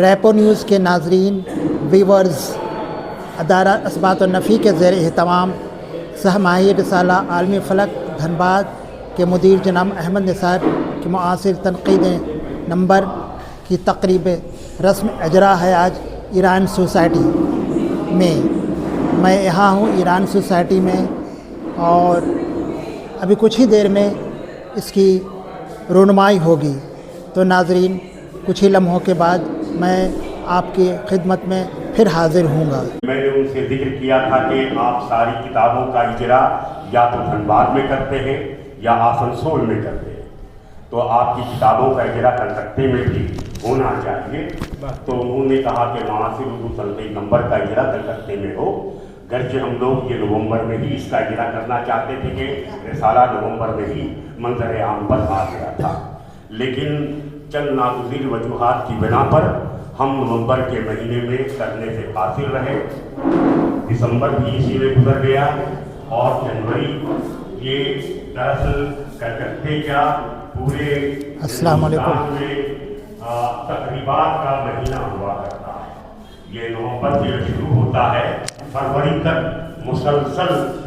Repo news کے ناظرین، viewers, ادارہ اثبات النفی کے زیر اہتمام سہ ماہی رسالہ عالمی فلک دھنباد کے مدیر جناب احمد نثار کی معاصر تنقید نمبر کی تقریب رسم اجرا ہے آج ایران سوسائٹی میں۔ میں یہاں ہوں ایران سوسائٹی میں، اور ابھی کچھ ہی دیر میں اس کی رونمائی ہوگی۔ تو ناظرین، کچھ ہی لمحوں کے بعد میں آپ کی خدمت میں پھر حاضر ہوں گا۔ میں نے ان سے ذکر کیا تھا کہ آپ ساری کتابوں کا اجرا یا تو دھنباد میں کرتے ہیں یا آسنسول میں کرتے ہیں، تو آپ کی کتابوں کا اجرا کلکتے میں بھی ہونا چاہیے۔ تو انہوں نے کہا کہ معاصر اردو تنقید نمبر کا اجرا کلکتے میں ہو، گرچہ ہم لوگ یہ نومبر میں ہی اس کا اجرا کرنا چاہتے تھے کہ رسالہ نومبر میں ہی منظر عام پر آ گیا تھا، لیکن چند ناگزیر وجوہات کی بنا پر ہم نومبر کے مہینے میں کرنے سے قاصر رہے۔ دسمبر بھی اسی میں گزر گیا، اور جنوری یہ دراصل کلکتے کا پورے السلام علیکم میں تقریبات کا مہینہ ہوا کرتا ہے۔ یہ نومبر سے شروع ہوتا ہے، فروری تک مسلسل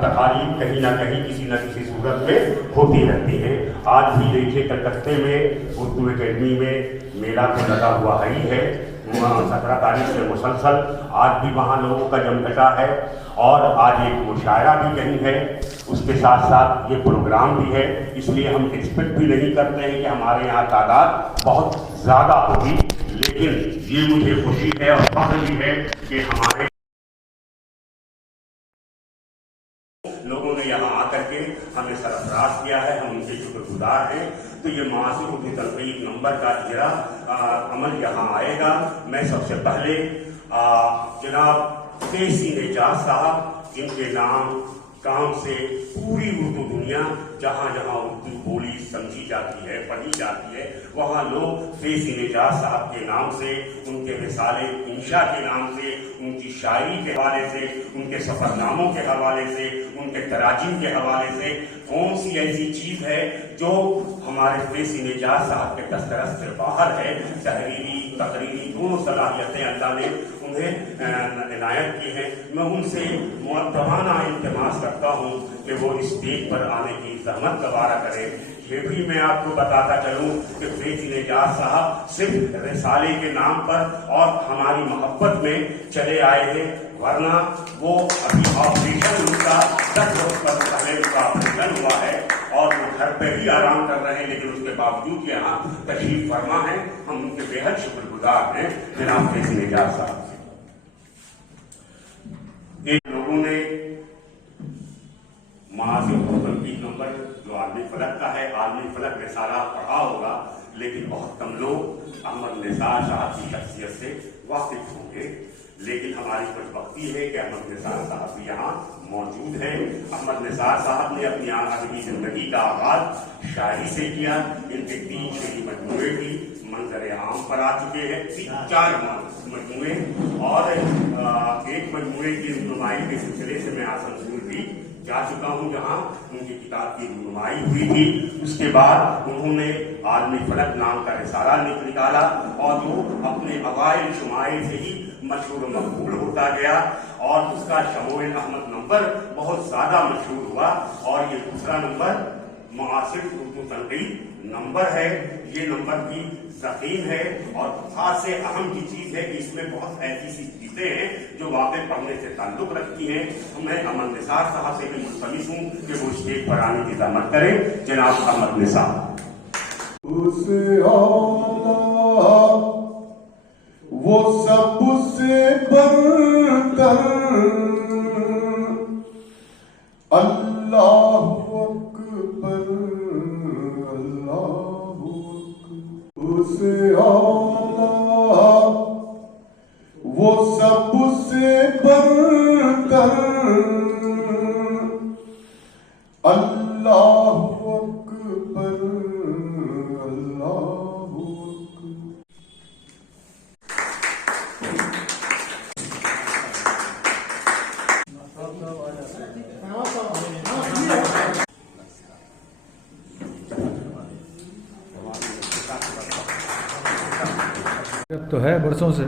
تقاریب کہیں نہ کہیں کسی نہ کسی صورت میں ہوتی رہتی ہے۔ آج بھی دیکھیے کلکتے میں اردو اکیڈمی میں میلہ تو لگا ہوا ہی ہے، 17 تاریخ سے مسلسل آج بھی وہاں لوگوں کا جمگھٹا ہے، اور آج ایک مشاعرہ بھی کہیں ہے، اس کے ساتھ ساتھ یہ پروگرام بھی ہے۔ اس لیے ہم ایکسپیکٹ بھی نہیں کرتے ہیں کہ ہمارے یہاں تعداد بہت زیادہ ہوگی، لیکن یہ مجھے خوشی ہے اور فخر بھی ہے کہ ہمارے لوگوں نے یہاں آ کر کے ہمیں سرفراز کیا ہے، ہم ان کے شکر گزار ہیں۔ تو یہ معاصر اردو تنقید نمبر کا اجرا عمل یہاں آئے گا۔ میں سب سے پہلے جناب فیض نجار صاحب، جن کے نام کام سے پوری اردو دنیا جہاں جہاں اردو بولی سمجھی جاتی ہے، پڑھی جاتی ہے، وہاں لوگ فیض نجار صاحب کے نام سے، ان کے رسالے انشا کے نام سے، ان کی شاعری کے حوالے سے، ان کے سفر ناموں کے حوالے سے، ان کے تراجم کے حوالے سے کون سی ایسی چیز ہے جو ہمارے فیض نجار صاحب کے دسترس سے باہر ہے۔ تحریری تقریری دونوں صلاحیتیں اللہ نے انہیں عنایت کی ہیں۔ میں ان سے مؤدبانہ التماس کرتا ہوں کہ وہ اسٹیج پر آنے کی زحمت گوارا کریں۔ یہ بھی میں آپ کو بتاتا چلوں کہ فیض نجار صاحب صرف رسالے کے نام پر اور ہماری محبت میں چلے آئے ہیں، ورنہ وہ ابھی آپریشن ان کا 10 روز پہلے ان کا آپریشن ہوا ہے، اور وہ گھر پہ ہی آرام کر رہے ہیں، لیکن اس کے باوجود یہاں تشریف فرما ہے۔ ہم ان کے بے حد شکر گزار ہیں جناب فیض نجار صاحب۔ ایک لوگوں نے معاصر اردو تنقید نمبر جو عالمی فلک کا ہے، عالمی فلک رسالہ پڑھا ہوگا، لیکن بہت کم لوگ احمد نثار صاحب کی شخصیت سے واقف ہوں گے۔ لیکن ہماری خوش بختی ہے کہ احمد نثار صاحب بھی یہاں موجود ہیں۔ احمد نثار صاحب نے اپنی ادبی زندگی کا آغاز شاعری سے کیا۔ ان کے 3 شعری مجموعے بھی منظر عام پر آ چکے ہیں، 4 مجموعے، اور ایک مجموعے کی رونمائی کے سلسلے سے میں آسنسول بھی جا چکا ہوں، جہاں ان کی کتاب کی رونمائی ہوئی تھی۔ اس کے بعد انہوں نے عالمی فلک نام کا رسالہ نکالا، اور جو اپنے اوائل شمائل سے ہی مشہور و مقبول ہوتا گیا، اور اس کا شموئل احمد نمبر بہت زیادہ مشہور ہوا، اور یہ دوسرا نمبر معاصر اردو تنقید نمبر ہے۔ یہ نمبر بھی ضخیم ہے، اور خاص سے اہم کی چیز ہے کہ اس میں بہت ایسی سی چیزیں ہیں جو واقع پڑھنے سے تعلق رکھتی ہیں۔ میں احمد نثار صاحب سے بھی ملتمس ہوں کہ وہ اسٹیج پر آنے کی زحمت کریں۔ جناب احمد نثار۔ وہ سب سے برتر اللہ اکبر، اللہ اکبر، اسے اعلیٰ، وہ سب سے برتر اللہ اکبر، اللہ اب تو ہے برسوں سے،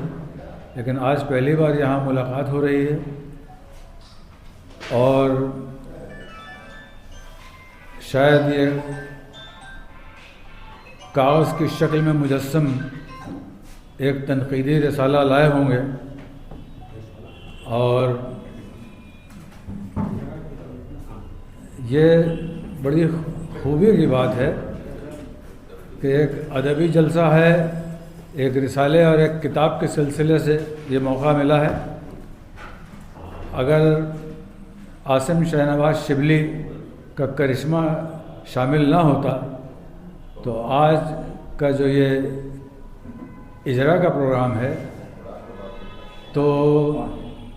لیکن آج پہلی بار یہاں ملاقات ہو رہی ہے، اور شاید یہ کاغذ کی شکل میں مجسم ایک تنقیدی رسالہ لائے ہوں گے، اور یہ بڑی خوبی کی بات ہے کہ ایک ادبی جلسہ ہے، ایک رسالے اور ایک کتاب کے سلسلے سے یہ موقع ملا ہے۔ اگر عاصم شہنواز شبلی کا کرشمہ شامل نہ ہوتا تو آج کا جو یہ اجرا کا پروگرام ہے تو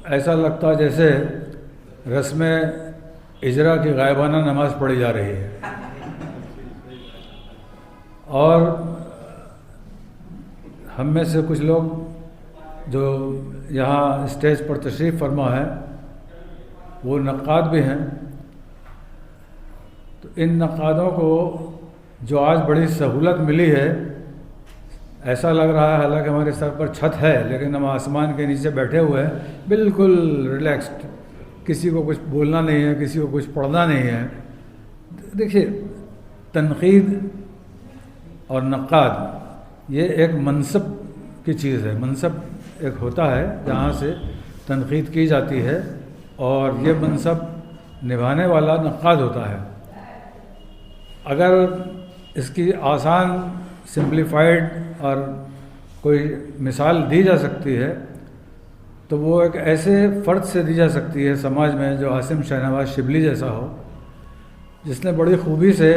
ایسا لگتا جیسے رسم اجرا کی غائبانہ نماز پڑھی جا رہی ہے۔ اور ہم میں سے کچھ لوگ جو یہاں اسٹیج پر تشریف فرما ہے وہ نقاد بھی ہیں، تو ان نقادوں کو جو آج بڑی سہولت ملی ہے، ایسا لگ رہا ہے حالانکہ ہمارے سر پر چھت ہے لیکن ہم آسمان کے نیچے بیٹھے ہوئے ہیں، بالکل ریلیکسڈ، کسی کو کچھ بولنا نہیں ہے، کسی کو کچھ پڑھنا نہیں ہے۔ دیکھیے، تنقید اور نقاد یہ ایک منصب کی چیز ہے، منصب ایک ہوتا ہے جہاں سے تنقید کی جاتی ہے، اور یہ منصب نبھانے والا نقاد ہوتا ہے۔ اگر اس کی آسان سمپلیفائڈ اور کوئی مثال دی جا سکتی ہے تو وہ ایک ایسے فرد سے دی جا سکتی ہے سماج میں جو عاصم شہنواز شبلی جیسا ہو، جس نے بڑی خوبی سے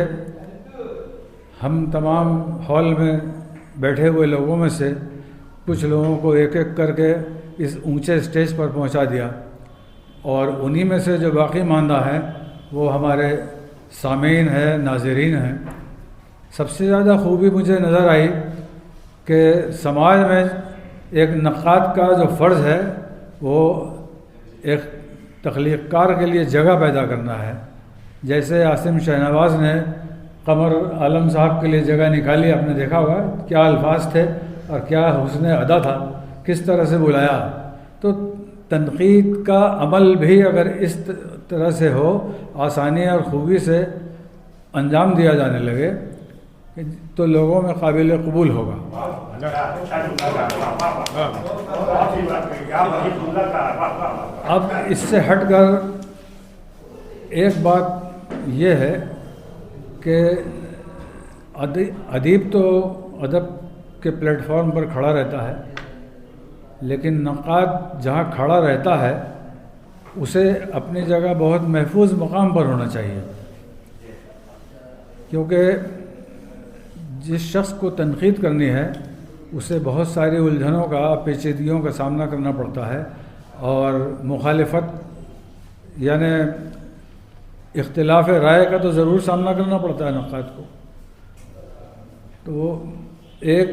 ہم تمام ہال میں بیٹھے ہوئے لوگوں میں سے کچھ لوگوں کو ایک ایک کر کے اس اونچے اسٹیج پر پہنچا دیا، اور انہی میں سے جو باقی ماندہ ہیں وہ ہمارے سامعین ہیں، ناظرین ہیں۔ سب سے زیادہ خوبی مجھے نظر آئی کہ سماج میں ایک نقاد کا جو فرض ہے وہ ایک تخلیق کار کے لیے جگہ پیدا کرنا ہے۔ جیسے عاصم شہنواز نے قمر عالم صاحب کے لیے جگہ نکالی، آپ نے دیکھا ہوگا کیا الفاظ تھے اور کیا حسن ادا تھا، کس طرح سے بلایا۔ تو تنقید کا عمل بھی اگر اس طرح سے ہو، آسانی اور خوبی سے انجام دیا جانے لگے تو لوگوں میں قابل قبول ہوگا۔ اب اس سے ہٹ کر ایک بات یہ ہے کہ ادیب تو ادب کے پلیٹ فارم پر کھڑا رہتا ہے، لیکن نقاد جہاں کھڑا رہتا ہے اسے اپنی جگہ بہت محفوظ مقام پر ہونا چاہیے، کیونکہ جس شخص کو تنقید کرنی ہے اسے بہت ساری الجھنوں کا، پیچیدگیوں کا سامنا کرنا پڑتا ہے، اور مخالفت یعنی اختلاف رائے کا تو ضرور سامنا کرنا پڑتا ہے نقاد کو۔ تو ایک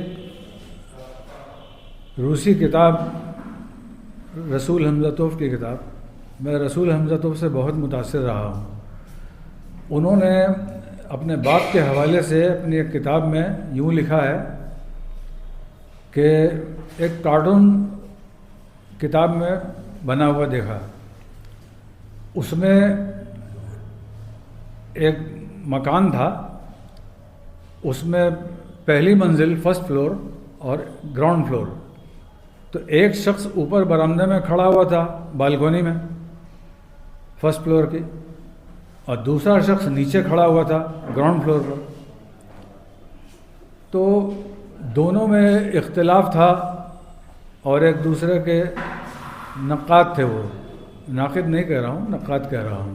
روسی کتاب رسول حمزاتوف کی کتاب، میں رسول حمزاتوف سے بہت متاثر رہا ہوں۔ انہوں نے اپنے باپ کے حوالے سے اپنی ایک کتاب میں یوں لکھا ہے کہ ایک کارٹون کتاب میں بنا ہوا دیکھا، اس میں ایک مکان تھا، اس میں پہلی منزل فرسٹ فلور اور گراؤنڈ فلور، تو ایک شخص اوپر برآمدے میں کھڑا ہوا تھا بالکونی میں فرسٹ فلور کی، اور دوسرا شخص نیچے کھڑا ہوا تھا گراؤنڈ فلور پر۔ تو دونوں میں اختلاف تھا اور ایک دوسرے کے نقاد تھے، وہ ناقد نہیں کہہ رہا ہوں، نقاد کہہ رہا ہوں۔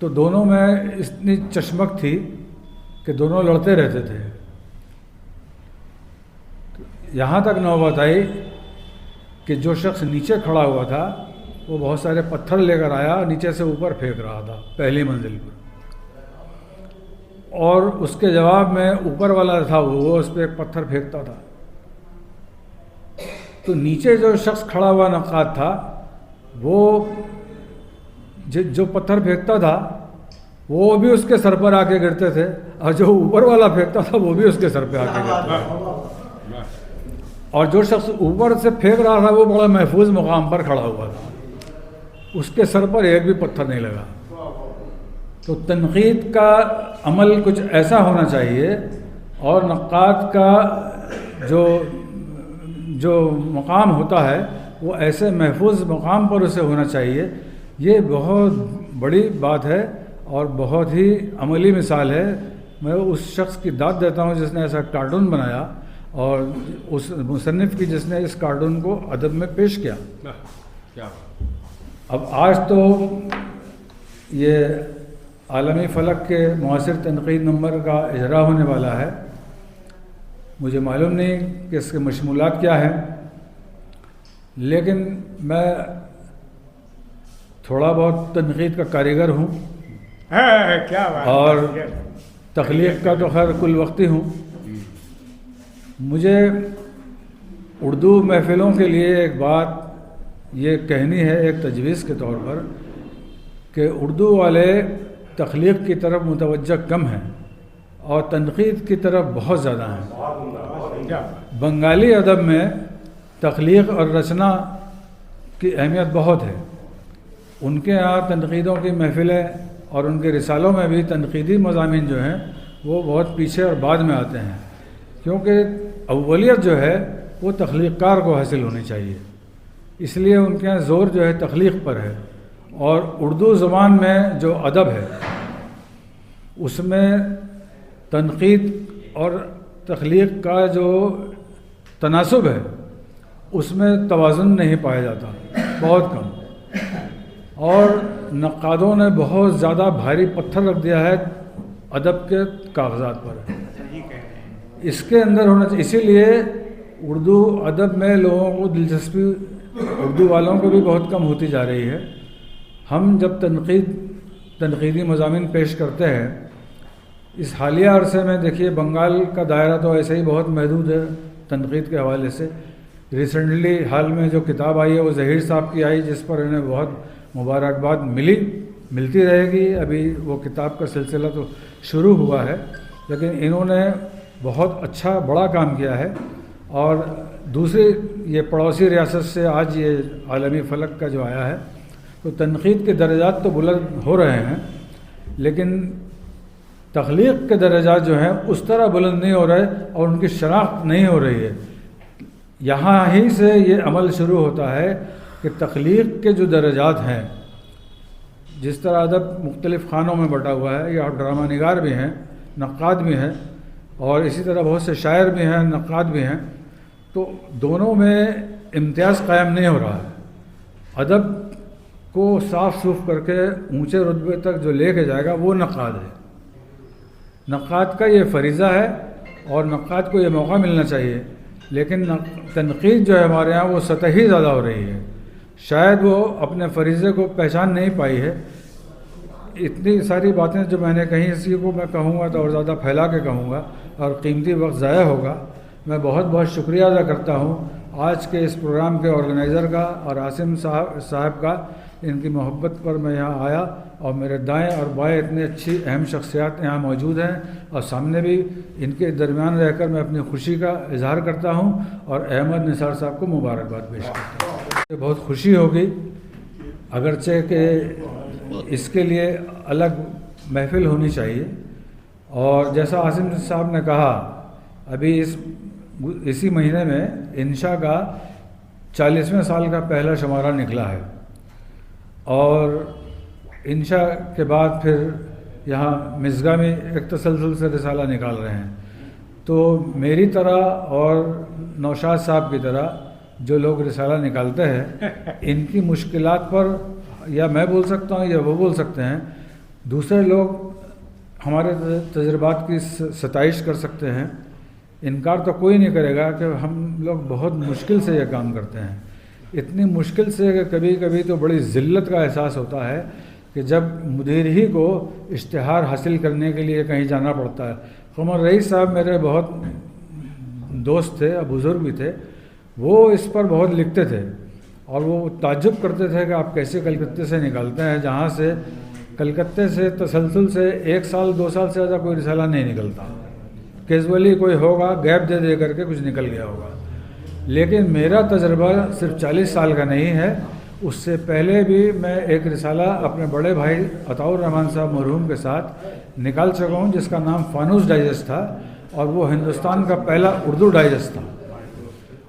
تو دونوں میں اتنی چشمک تھی کہ دونوں لڑتے رہتے تھے، یہاں تک نوبت آئی کہ جو شخص نیچے کھڑا ہوا تھا وہ بہت سارے پتھر لے کر آیا، نیچے سے اوپر پھینک رہا تھا پہلی منزل پر، اور اس کے جواب میں اوپر والا تھا وہ اس پہ ایک پتھر پھینکتا تھا۔ تو نیچے جو شخص کھڑا ہوا نقاد تھا وہ جو پتھر پھینکتا تھا وہ بھی اس کے سر پر آ کے گرتے تھے، اور جو اوپر والا پھینکتا تھا وہ بھی اس کے سر پہ آ کے گرتا تھا۔ اور جو شخص اوپر سے پھینک رہا تھا وہ بڑا محفوظ مقام پر کھڑا ہوا تھا، اس کے سر پر ایک بھی پتھر نہیں لگا۔ تو تنقید کا عمل کچھ ایسا ہونا چاہیے، اور نقاد کا جو مقام ہوتا ہے وہ ایسے محفوظ مقام پر اسے ہونا چاہیے۔ یہ بہت بڑی بات ہے اور بہت ہی عملی مثال ہے۔ میں اس شخص کی داد دیتا ہوں جس نے ایسا کارٹون بنایا، اور اس مصنف کی جس نے اس کارٹون کو ادب میں پیش کیا۔ اب آج تو یہ عالمی فلک کے معاصر تنقید نمبر کا اجرا ہونے والا ہے۔ مجھے معلوم نہیں کہ اس کے مشمولات کیا ہیں، لیکن میں تھوڑا بہت تنقید کا کاریگر ہوں، اور تخلیق کا تو خیر کل وقتی ہوں۔ مجھے اردو محفلوں کے لیے ایک بات یہ کہنی ہے ایک تجویز کے طور پر، کہ اردو والے تخلیق کی طرف متوجہ کم ہیں اور تنقید کی طرف بہت زیادہ ہیں۔ بنگالی ادب میں تخلیق اور رچنا کی اہمیت بہت ہے۔ ان کے یہاں تنقیدوں کی محفلیں اور ان کے رسالوں میں بھی تنقیدی مضامین جو ہیں وہ بہت پیچھے اور بعد میں آتے ہیں، کیونکہ اولیت جو ہے وہ تخلیق کار کو حاصل ہونی چاہیے، اس لیے ان کے یہاں زور جو ہے تخلیق پر ہے۔ اور اردو زبان میں جو ادب ہے اس میں تنقید اور تخلیق کا جو تناسب ہے اس میں توازن نہیں پایا جاتا، بہت کم۔ اور نقادوں نے بہت زیادہ بھاری پتھر رکھ دیا ہے ادب کے کاغذات پر، اس کے اندر ہونا چاہیے۔ اسی لیے اردو ادب میں لوگوں کو دلچسپی اردو والوں کو بھی بہت کم ہوتی جا رہی ہے۔ ہم جب تنقیدی مضامین پیش کرتے ہیں، اس حالیہ عرصے میں دیکھیے بنگال کا دائرہ تو ایسے ہی بہت محدود ہے تنقید کے حوالے سے۔ ریسنٹلی حال میں جو کتاب آئی ہے وہ ظہیر صاحب کی آئی، جس پر انہیں بہت مبارکباد ملتی رہے گی۔ ابھی وہ کتاب کا سلسلہ تو شروع ہوا ہے، لیکن انہوں نے بہت اچھا بڑا کام کیا ہے۔ اور دوسری یہ پڑوسی ریاست سے آج یہ عالمی فلک کا جو آیا ہے، تو تنقید کے درجات تو بلند ہو رہے ہیں، لیکن تخلیق کے درجات جو ہیں اس طرح بلند نہیں ہو رہے اور ان کی شناخت نہیں ہو رہی ہے۔ یہاں ہی سے یہ عمل شروع ہوتا ہے کہ تخلیق کے جو درجات ہیں، جس طرح ادب مختلف خانوں میں بٹا ہوا ہے، یا ڈرامہ نگار بھی ہیں، نقاد بھی ہیں، اور اسی طرح بہت سے شاعر بھی ہیں، نقاد بھی ہیں، تو دونوں میں امتیاز قائم نہیں ہو رہا ہے۔ ادب کو صاف صوف کر کے اونچے رتبے تک جو لے کے جائے گا وہ نقاد ہے۔ نقاد کا یہ فریضہ ہے اور نقاد کو یہ موقع ملنا چاہیے، لیکن تنقید جو ہے ہمارے ہاں وہ سطحی زیادہ ہو رہی ہے، شاید وہ اپنے فریضے کو پہچان نہیں پائی ہے۔ اتنی ساری باتیں جو میں نے کہیں، اسی کو میں کہوں گا تو اور زیادہ پھیلا کے کہوں گا اور قیمتی وقت ضائع ہوگا۔ میں بہت بہت شکریہ ادا کرتا ہوں آج کے اس پروگرام کے آرگنائزر کا اور عاصم صاحب کا۔ ان کی محبت پر میں یہاں آیا، اور میرے دائیں اور بائیں اتنی اچھی اہم شخصیات یہاں موجود ہیں، اور سامنے بھی ان کے درمیان رہ کر میں اپنی خوشی کا اظہار کرتا ہوں اور احمد نثار صاحب کو مبارکباد پیش کرتا ہوں۔ مجھے بہت خوشی ہوگی، اگرچہ کہ اس کے لیے الگ محفل ہونی چاہیے، اور جیسا عاصم صاحب نے کہا، ابھی اسی مہینے میں انشاء کا 40ویں سال کا پہلا شمارہ نکلا ہے، اور انشاء کے بعد پھر یہاں مصغا میں ایک تسلسل سے رسالہ نکال رہے ہیں۔ تو میری طرح اور نوشاد صاحب کی طرح جو لوگ رسالہ نکالتے ہیں، ان کی مشکلات پر یا میں بول سکتا ہوں یا وہ بول سکتے ہیں، دوسرے لوگ ہمارے تجربات کی ستائش کر سکتے ہیں، انکار تو کوئی نہیں کرے گا کہ ہم لوگ بہت مشکل سے یہ کام کرتے ہیں، اتنی مشکل سے کہ کبھی کبھی تو بڑی ذلت کا احساس ہوتا ہے کہ جب مدیر ہی کو اشتہار حاصل کرنے کے لیے کہیں جانا پڑتا ہے۔ قمر رئیس صاحب میرے بہت دوست تھے اور بزرگ بھی تھے، وہ اس پر بہت لکھتے تھے، اور وہ تعجب کرتے تھے کہ آپ کیسے کلکتے سے نکالتے ہیں، جہاں سے کلکتے سے تسلسل سے 1 سال 2 سال سے زیادہ کوئی رسالہ نہیں نکلتا، کیزولی کوئی ہوگا، گیپ دے کر کے کچھ نکل گیا ہوگا، لیکن میرا تجربہ صرف 40 سال کا نہیں ہے، اس سے پہلے بھی میں ایک رسالہ اپنے بڑے بھائی عطاء الرحمن صاحب مرحوم کے ساتھ نکال چکا ہوں، جس کا نام فانوس ڈائجسٹ تھا، اور وہ ہندوستان کا پہلا اردو ڈائجسٹ تھا،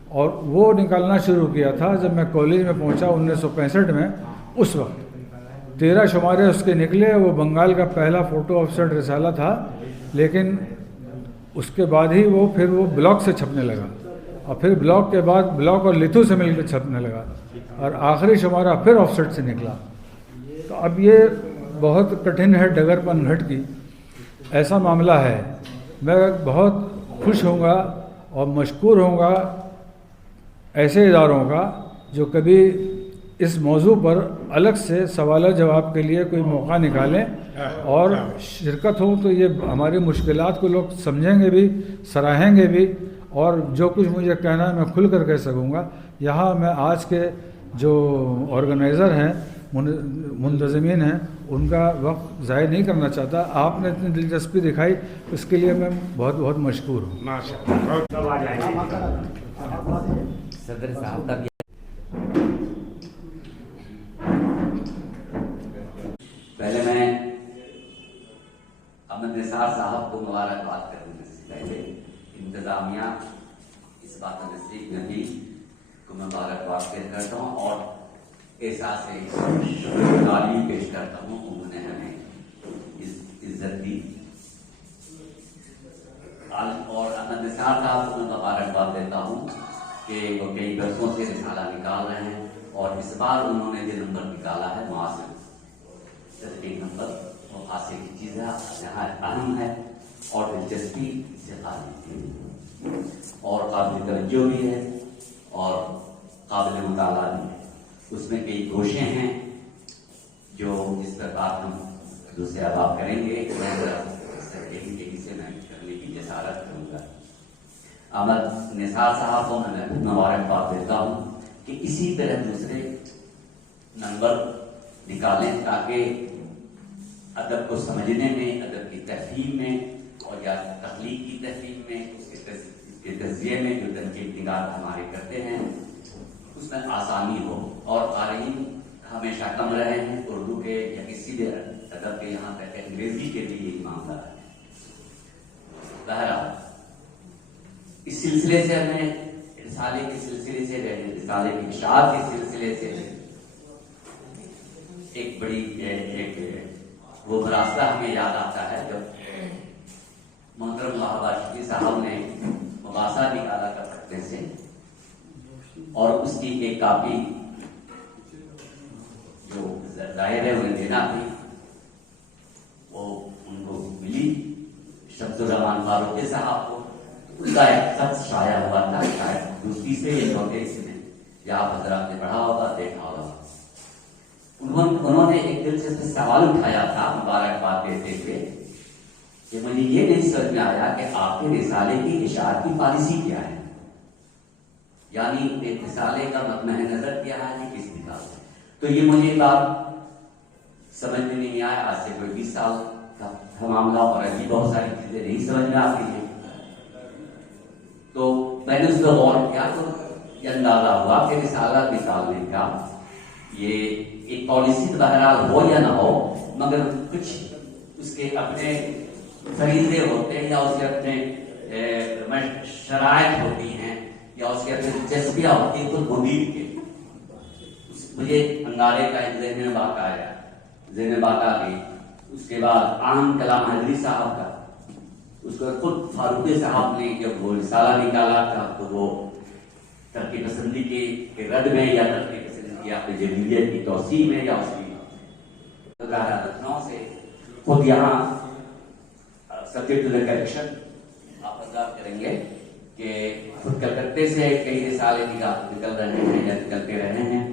اور وہ نکالنا شروع کیا تھا جب میں کالج میں پہنچا 1965 میں۔ اس وقت 13 شمارے اس کے نکلے، وہ بنگال کا پہلا فوٹو آفسیٹ رسالہ تھا، لیکن اس کے بعد ہی وہ بلاک سے چھپنے لگا، اور پھر بلاک کے بعد بلاک اور لتھو سے مل کے چھپنے لگا، اور آخری شمارہ پھر آف سیٹ سے نکلا۔ تو اب یہ بہت کٹھن ہے ڈگر پن گھٹ کی، ایسا معاملہ ہے۔ میں بہت خوش ہوں گا اور مشکور ہوں گا ایسے اداروں کا جو کبھی اس موضوع پر الگ سے سوال و جواب کے لیے کوئی موقع نکالیں اور شرکت ہو، تو یہ ہماری مشکلات کو لوگ سمجھیں گے بھی، سراہیں گے بھی، اور جو کچھ مجھے کہنا ہے میں کھل کر کہہ سکوں گا۔ یہاں میں آج کے جو آرگنائزر ہیں، منتظمین ہیں، ان کا وقت ضائع نہیں کرنا چاہتا۔ آپ نے اتنی دلچسپی دکھائی، اس کے لیے میں بہت بہت مشکور ہوں۔ صدر صاحب کا پہلے میں احمد نثار صاحب کو مبارکباد کرنے سے پہلے انتظامیہ اس بات نصیب نبی کو مبارکباد پیش کرتا ہوں اور احساس تعلیم پیش کرتا ہوں، انہوں نے ہمیں عزت دی، اور احمد نثار صاحب کو میں مبارکباد دیتا ہوں کہ وہ کئی برسوں سے رسالہ نکال رہے ہیں، اور اس بار انہوں نے جو نمبر نکالا ہے معاصر ایک نمبر، وہ حاصل کی چیز ہے، یہاں اہم ہے اور دلچسپی سے قابل اور قابل توجہ بھی ہے اور قابل مطالعہ بھی ہے۔ اس میں کئی گوشے ہیں جو اس پر بات ہم دوسرے اب کریں گے، میں سے میں کرنے کی جسارت کروں گا۔ احمد نثار صاحب کو میں مبارکباد دیتا ہوں کہ اسی طرح دوسرے نمبر نکالیں تاکہ ادب کو سمجھنے میں، ادب کی تفہیم میں اور یا تخلیق کی تفہیم میں، اس کے تجزیے میں جو تنقید نگار ہمارے کرتے ہیں اس میں آسانی ہو، اور قارئین ہمیشہ کم رہے ہیں اردو کے یا کسی بھی ادب کے، یہاں تک انگریزی کے بھی یہی معاملہ ہے۔ بہرحال اس سلسلے سے ہمیں رسالے کے سلسلے سے، رسالے کی اشاعت کے سلسلے سے ایک بڑی وہ راستہ ہمیں یاد آتا ہے جب محترم محبوبہ شفیع صاحب نے مباحثہ نکالا کر سکتے سے، اور اس کی ایک کاپی جو ظاہر ہے انہیں دینا تھی، وہ ان کو ملی شمس الرحمان فاروقی صاحب کو، اس کا ایک خط شائع ہوا تھا، شاید دوسری سے یہ نوٹس میں یا آپ حضرات نے پڑھا ہوگا، دیکھا ہوگا۔ انہوں نے ایک دلچسپ سوال اٹھایا تھا مبارکباد دیتے ہوئے کہ مجھے یہ نہیں سمجھ میں آیا کہ آپ کے رسالے کی اشاعت کی پالیسی کیا ہے، یعنی ایک رسالے کا مطمع نظر کیا ہے کہ کس نکال۔ تو یہ مجھے بات سمجھ میں نہیں آیا، آج سے کوئی 20 سال کا معاملہ، اور ابھی بہت ساری چیزیں نہیں سمجھ میں آتی ہیں۔ تو میں نے اس پر غور کیا تو یہ اندازہ ہوا کہ رسالہ نکالنے کا یہ ایک پالیسی بہرحال ہو یا نہ ہو، مگر کچھ اس کے اپنے فریضے ہوتے ہیں، یا اس کے اپنے شرائط ہوتی ہیں، یا اس کے اپنے دلچسپیاں ہوتی ہیں، خود مدیر کے۔ مجھے انگارے کا ایک ذہن میں بات آ گئی۔ اس کے بعد عام کلام حیدری صاحب کا، اس کو خود فاروقی صاحب نے جب وہ رسالہ نکالا تھا تو وہ ترقی پسندی کے رد میں، یا ترقی پسندی یا اپنی جدیدیت کی توسیع میں، یا اس کی لکھنؤ سے خود یہاں سبجیکٹ ٹو دی کریکشن آپ حضرات کریں گے کہ خود کلکتے سے کئی رسالے نکل رہے ہیں یا نکلتے رہے ہیں،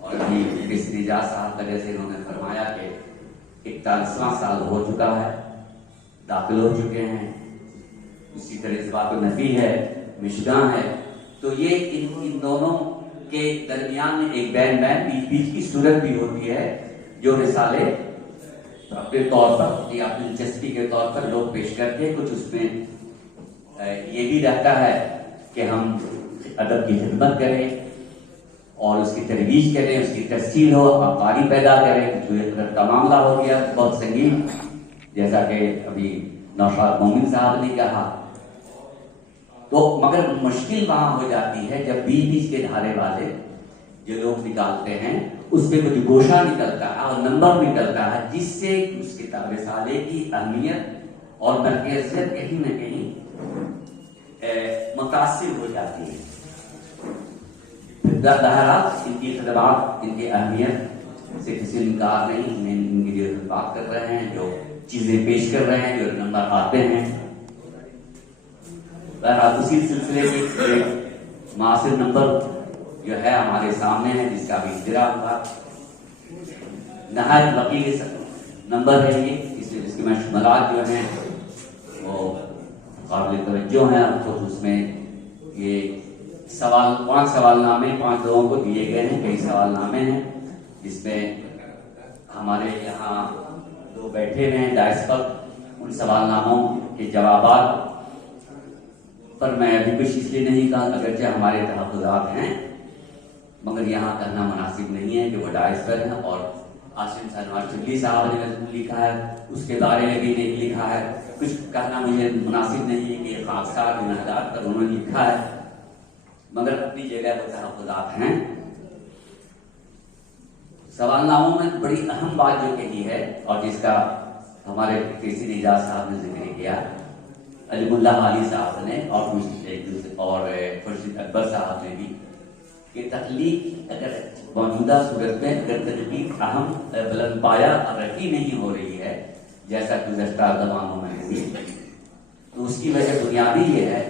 اور ابھی مصری اجاز صاحب کا جیسے انہوں نے فرمایا کہ 41واں سال ہو چکا ہے، داخل ہو چکے ہیں۔ اسی طرح اس بات نفی ہے، مشگاں ہے، تو یہ ان دونوں کے درمیان ایک بین بیچ کی صورت بھی ہوتی ہے، جو رسالے اپنے طور پر یا اپنی دلچسپی کے طور پر لوگ پیش کرتے ہیں۔ کچھ اس میں یہ بھی رہتا ہے کہ ہم ادب کی خدمت کریں اور اس کی ترویج کریں، اس کی ترسیل ہو، قاری پیدا کریں. جو ایک طرف کا معاملہ ہو گیا بہت سنگین، جیسا کہ ابھی نوشاد مومن صاحب نے کہا، تو مگر مشکل وہاں ہو جاتی ہے جب بیچ بیچ کے دھارے والے جو لوگ نکالتے ہیں اس پہ کچھ گوشہ نکلتا ہے اور نمبر نکلتا ہے، جس سے اس کتاب رسالے کی اہمیت اور مرکزیت کہیں نہ کہیں متاثر ہو جاتی ہے. بہرحال ان کی خدمات، ان کی اہمیت سے کسی انکار نہیں. ہم ان کے لیے بات کر رہے ہیں، جو چیزیں پیش کر رہے ہیں، جو نمبر آتے ہیں. بہرحال اسی سلسلے میں ایک معاصر نمبر جو ہے ہمارے سامنے ہے، جس کا بھی اجرا ہوا. نہایت وقیل نمبر ہے یہ، اس کے مشملات جو ہیں وہ قابل توجہ ہیں. خود اس میں یہ 5 سوال نامے 5 لوگوں کو دیے گئے ہیں. کئی سوال نامے ہیں جس میں ہمارے یہاں 2 بیٹھے ہوئے ہیں ڈائس پر. ان سوال ناموں کے جوابات پر میں ابھی کچھ اس لیے نہیں کہا، اگرچہ ہمارے تحفظات ہیں مگر یہاں کہنا مناسب نہیں ہے کہ وہ ڈائس پر ہیں. اور آصم سنوار چلی صاحب نے لکھا ہے، اس کے بارے میں بھی نہیں لکھا ہے. کچھ کہنا مجھے مناسب نہیں ہے کہ خاصات منحدات پر انہوں نے لکھا ہے، مگر اپنی جگہ وہ تحفظات ہیں. سوال ناموں میں بڑی اہم بات جو کہی ہے اور جس کا ہمارے کیسی نجات صاحب نے ذکر کیا، علیم اللہ علی صاحب نے اور خورشید اکبر صاحب نے بھی، کہ تخلیق اگر موجودہ صورت میں اگر تخلیق اہم بلند پایا رقی نہیں ہو رہی ہے جیسا گزشتہ زمانوں میں ہوئی، تو اس کی وجہ بنیادی یہ ہے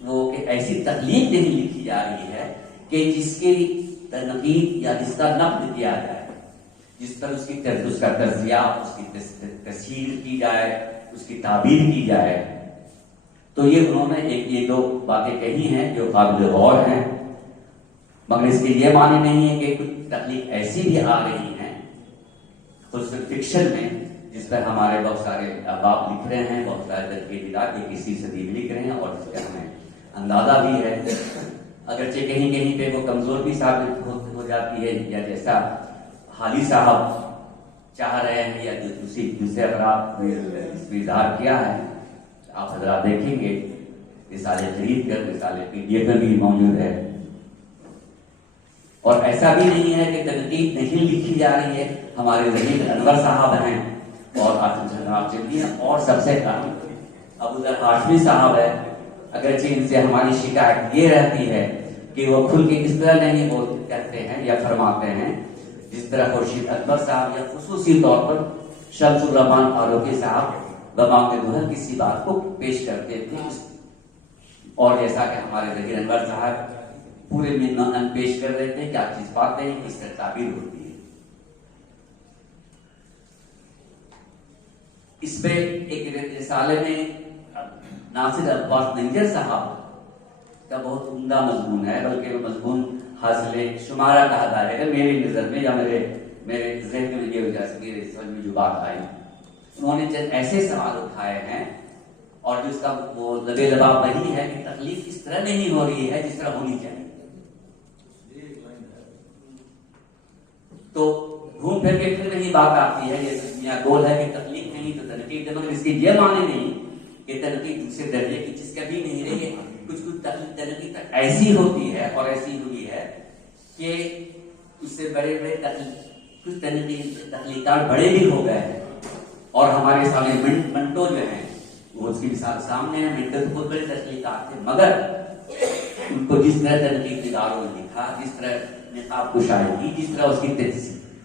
وہ کہ ایسی تخلیق نہیں لکھی جا رہی ہے کہ جس کی تنقید یا جس کا نقد کیا جائے، جس پر اس کا تجزیہ، اس کی تصحیح کی جائے، اس کی تعبیر کی جائے. تو یہ انہوں نے یہ 2 باتیں کہی ہیں جو قابل غور ہیں، مگر اس کے یہ معنی نہیں ہے کہ کچھ تخلیق ایسی بھی آ رہی ہیں خصوصاً فکشن میں جس پر ہمارے بہت سارے احباب لکھ رہے ہیں، بہت سارے تحقیقات کے کسی صدی میں لکھ رہے ہیں، اور اس کا ہمیں اندازہ بھی ہے. اگرچہ کہیں کہیں پہ وہ کمزور بھی ثابت ہو جاتی ہے، یا جیسا حالی صاحب چاہ رہے ہیں یا دوسرے افراد نے اس میں اظہار کیا ہے. آپ حضرات دیکھیں گے رسالے خرید کر، رسالے PDF میں بھی موجود ہے. اور ایسا بھی نہیں ہے کہ تنقید نہیں لکھی جا رہی ہے. ہمارے ظہیر انور صاحب ہیں اور آصم سنوار چلی ہیں، اور سب سے اہم ابو ذر ہاشمی صاحب ہے. اگرچہ ان سے ہماری شکایت یہ رہتی ہے کہ وہ کھل کے اس طرح نہیں کہتے ہیں یا فرماتے ہیں جس طرح خورشید اکبر صاحب یا خصوصی طور پر شمس الرحمان فاروقی صاحب بمام دہل کسی بات کو پیش کرتے تھے. اور جیسا کہ ہمارے ظہیر انور صاحب پورے میں پیش کر رہے تھے، کیا چیز بات ہے، کس طرح تعبیر ہوتی ہے. اس پہ ایک رسالے میں ناصر عباس ننجر صاحب کا بہت عمدہ مضمون ہے، بلکہ وہ مضمون حاصل شمارہ کہا جائے گا میری نظر میں، یا میرے ذہن میں یہ وجہ سے میرے سمجھ میں جو بات آئی. انہوں نے چند ایسے سوال اٹھائے ہیں اور جس کا وہ لبے لباب وہی ہے کہ تخلیق اس طرح نہیں ہو رہی ہے جس طرح ہونی چاہیے. تو گھوم پھر کے پھر نہیں بات آتی ہے، یہ گول ہے کہ تخلیق نہیں تو تنقید، مگر اس کی یہ معنی نہیں کہ تنقید دوسرے درجے کی چیز کبھی نہیں رہی ہے. کچھ تنقید ایسی ہوتی ہے اور ایسی ہوئی ہے کہ اس سے بڑے کچھ تخلیقات بڑے بھی ہو گئے ہیں. اور ہمارے سامنے منٹو جو ہیں وہ اس کی مثال سامنے ہے. منٹو تو بہت بڑے تخلیقات تھے، مگر ان کو جس طرح تنقید نگاروں نے لکھا، جس طرح نقاب کشائی کی، جس طرح اس کی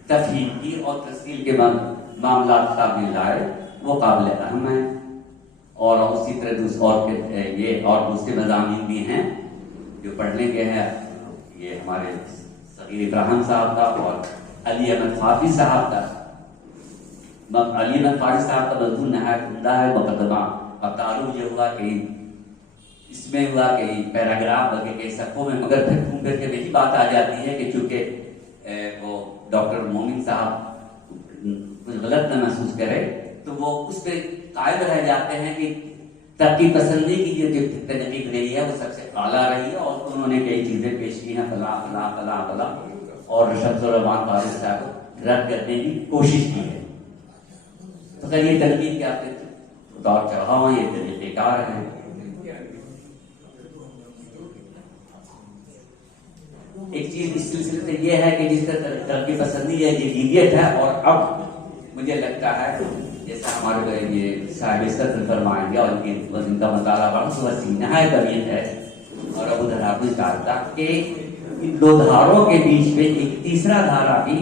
تفہیم کی اور تفصیل کے معاملات قابل لائے، وہ قابل اہم ہیں. اور اسی طرح یہ اور دوسرے مضامین بھی ہیں جو پڑھنے کے ہیں. یہ ہمارے صغیر ابراہیم صاحب کا اور علی احمد فاضی صاحب کا. علی احمد فاضی صاحب کا مضمون نہایت عمدہ ہے. مقدمہ اب تعارف یہ ہوا کہ اس میں ہوا کہ پیراگراف بلکہ کئی صفحوں میں، مگر پھر گھوم پھر کے وہی بات آ جاتی ہے کہ چونکہ وہ ڈاکٹر مومن صاحب کچھ غلط نہ محسوس کرے تو وہ اس پہ قائم رہ جاتے ہیں کہ तरक्की पसंदी की जो तकनीक रही है वो सबसे आला रही है और उन्होंने कई चीजें पेश की हैं फला और शम्सुर्रहमान फारूक साहब को रद्द करने की कोशिश की है। तो खैर ये तनकीद के आपके दौर चढ़ावा ये तरीकेकार है। एक चीज इस सिलसिले से ये है कि जिस तरह तरक्की पसंदी है ये इडियट है और अब मुझे लगता है जैसे हमारे ये साहिब सत्र फरमाएंगे और इनका मताला बड़ा वसी नहायत अमीर है और अब उधर आपने कहा कि इन दो धारों के बीच में एक तीसरा धारा भी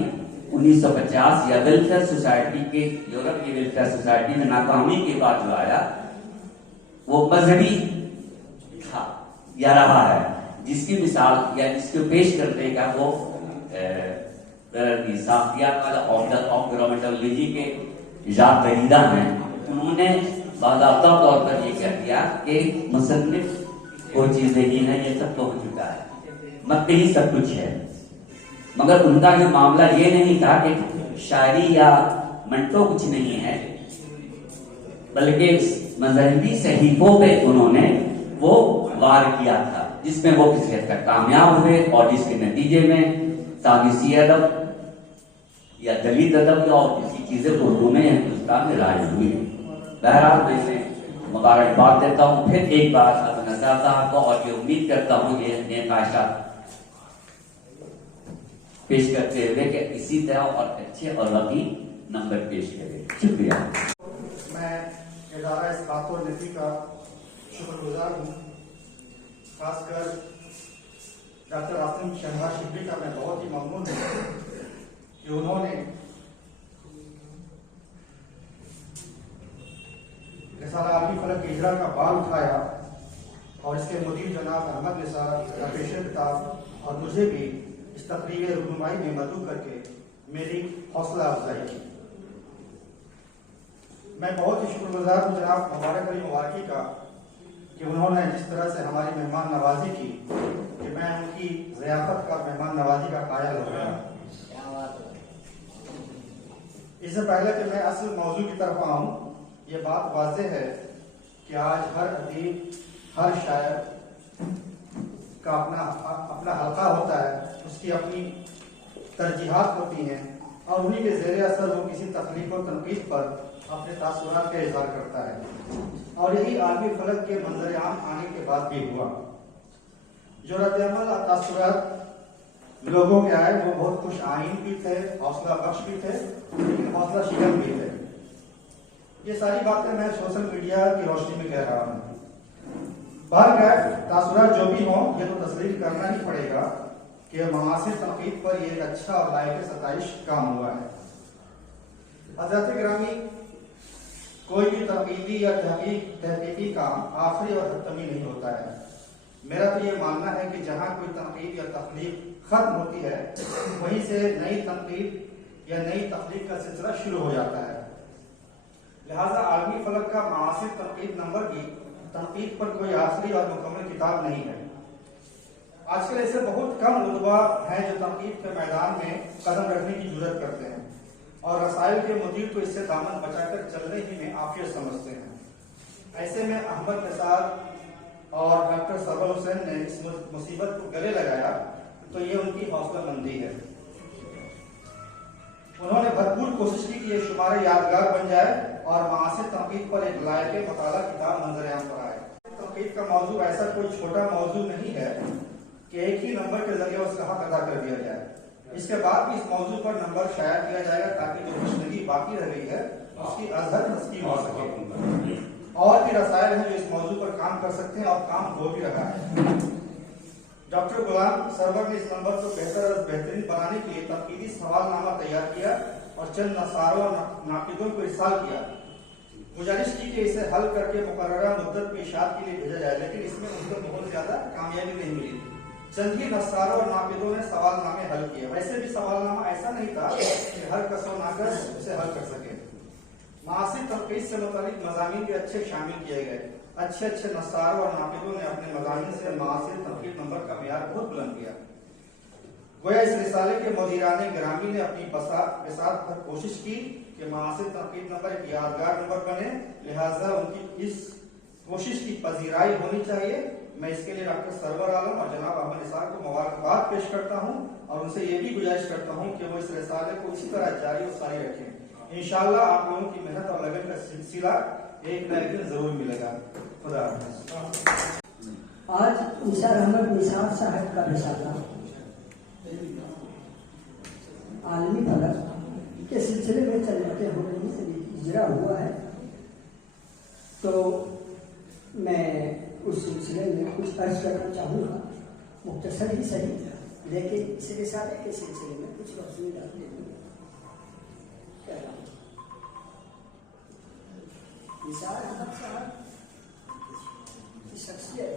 1950 या वेलफेयर सोसाइटी के यूरोप की वेलफेयर सोसाइटी में नाकामी के बाद जो आया वो मजहबी था या रहा है, जिसकी मिसाल या जिसको पेश करने का वो गवर्नमेंटोलॉजी के इजाद दरीदा हैं। उन्होंने बाकायदा तौर पर ये कह दिया कि मुसन्निफ कोई चीज नहीं है, ये सब तो हो चुका है, मक्के ही सब कुछ है। मगर उनका जो मामला ये नहीं था कि शायरी या मंटो कुछ नहीं है, बल्कि मजहबी सहीफों पे उन्होंने वो वार किया था जिसमें वो किसी हद तक कामयाब हुए और जिसके नतीजे में तानीसी अदब या दलित अदब और किसी चीजें उर्दू में हिंदुस्तान में राज हुई। बहरहाल मैं इसे मुबारकबाद देता हूँ फिर एक बार अब नज़र साहब को और ये उम्मीद करता हूँ ये नेकाशा पेश करते हुए कि इसी तरह और अच्छे और वकी नंबर पेश करें। शुक्रिया। मैं इदारा इस्पात और नफी का शुक्रगुजार हूँ, खासकर डॉक्टर आसिम शहबाज शिबली का मैं बहुत ही ममनून हूँ कि उन्होंने रिसाला आलमी फलक के इजरा का बाल उठाया और इसके मुदीर जनाब अहमद निसार प्रोफेसर किताब और मुझे भी इस तकरीर रहनुमाई में मदऊ करके मेरी हौसला अफजाई की। मैं बहुत ही शुक्रगुजार हूँ जनाब मुबारक अली मुबारकी का कि उन्होंने जिस तरह से हमारी मेहमान नवाजी की कि मैं उनकी ज़ियाफत का मेहमान नवाजी का कायल हो गया। इससे पहले कि मैं असल मौजू की तरफ आऊँ, ये बात वाज़ेह है कि आज हर अदीब हर शायर का अपना हल्का होता है, उसकी अपनी तरजीहात होती हैं और उन्हीं के ज़ेरे असर वो किसी तकलीफ और तनकीद पर अपने तासुरात का इजहार करता है और यही आलमी फलक के मंजर आम आने के बाद भी हुआ। जो रद्द-ए-अमल और तासुरात लोगों के आए वो बहुत खुश आइन भी थे, हौसला बख्श भी थे, लेकिन हौसला शिकन भी थे। ये सारी बातें मैं सोशल मीडिया की रोशनी में कह रहा हूँ। बहरकैफ तासुरात जो भी हों, ये तो तस्लीम करना ही पड़ेगा कि मुआसिर तनकीद पर ये एक अच्छा और लायक सताइश काम हुआ है। हज़रत गिरामी, कोई भी तनकीदी या तहकीकी काम आखिरी और खत्मी नहीं होता है। मेरा तो ये मानना है कि जहाँ कोई तनकीद या तख्लीक खत्म होती है वहीं से नई तनकीद या नई तख्लीक का सिलसिला शुरू हो जाता है। लिहाजा आलमी फलक का मुआसिर तनकीद नंबर की तनकीद पर कोई आखिरी और मुकम्मल किताब नहीं है। आजकल ऐसे बहुत कम उलमा हैं जो तनकीद के मैदान में कदम रखने की जरूरत करते हैं और रसाइल के मुदीर तो इससे दामन बचाकर चलने ही में आफियत समझते हैं। ऐसे में अहमद निसार और डॉक्टर सरवर हुसैन ने इस मुसीबत को गले लगाया तो ये उनकी हौसलामंदी है। उन्होंने भरपूर कोशिश की कि ये शुमार यादगार बन जाए और मुआसिर तनकीद पर एक लायक मताला किताब मंजर-ए-आम पर आए। तनकीद का मौजू ऐसा कोई छोटा मौजू नहीं है कि एक ही नंबर के जरिए उसका हक अदा कर दिया जाए। इसके बाद भी इस मौजू पर नंबर शाया किया जाएगा ताकि जो तशरीह बाकी रह गई है उसकी अजहर तस्कीम हो सके। और भी रसायल हैं जो इस मौजू पर काम कर सकते हैं और काम हो भी रहा है। डॉक्टर गुलाम सरवर ने इस नंबर को बेहतरीन बनाने के लिए तनकीदी सवालनामा तैयार किया और चंद नसारों और नाकिदों को इरसाल किया। गुजारिश की कि इसे हल करके मुकर्ररा मुद्दत में इशात के लिए भेजा जाए, लेकिन इसमें उनको बहुत ज्यादा कामयाबी नहीं मिली। चंद ही नसारों और नाकिदों ने सवालनामे हल किए। वैसे भी सवालनामा ऐसा नहीं था कि हर कसो नाकस उसे हल कर सके। मुआसिर तनकीद से मुतालिक मज़ामीन भी अच्छे शामिल किए गए। अच्छे नसारों और नाकिदों ने अपने मज़ामीन से मुआसिर तनकीद नंबर का मियार बहुत बुलंद किया। गोया इस रिसाले के मुदीराने गिरामी ने अपनी बसात पर कोशिश की कि मुआसिर तनकीद नंबर एक यादगार नंबर बने, लिहाजा उनकी इस कोशिश की पजीराई होनी चाहिए। मैं इसके लिए डॉक्टर सरवर आलम और जनाब अहमद निसार को मुबारकबाद पेश करता हूं और उनसे ये भी गुजारिश करता हूं कि वो इस रिसाले को इसी तरह जारी और सारी रखें। इंशाअल्लाह आप लोगों की मेहनत और लगन का सिलसिला एक न एक दिन जरूर मिलेगा। खुदा हाफिज। आज निसार अहमद निसार साहब का रिसाला आलमी फलक के सिलसिले में चलते हुए इजरा हुआ है, तो मैं उस सिलसिले में कुछ अर्ज करना चाहूँगा, मुख्तसर ही सही, लेकिन इस रिसाले के सिलसिले में कुछ तफसील आपके लिए कह रहा हूँ। निसार अहमद साहब की शख्सियत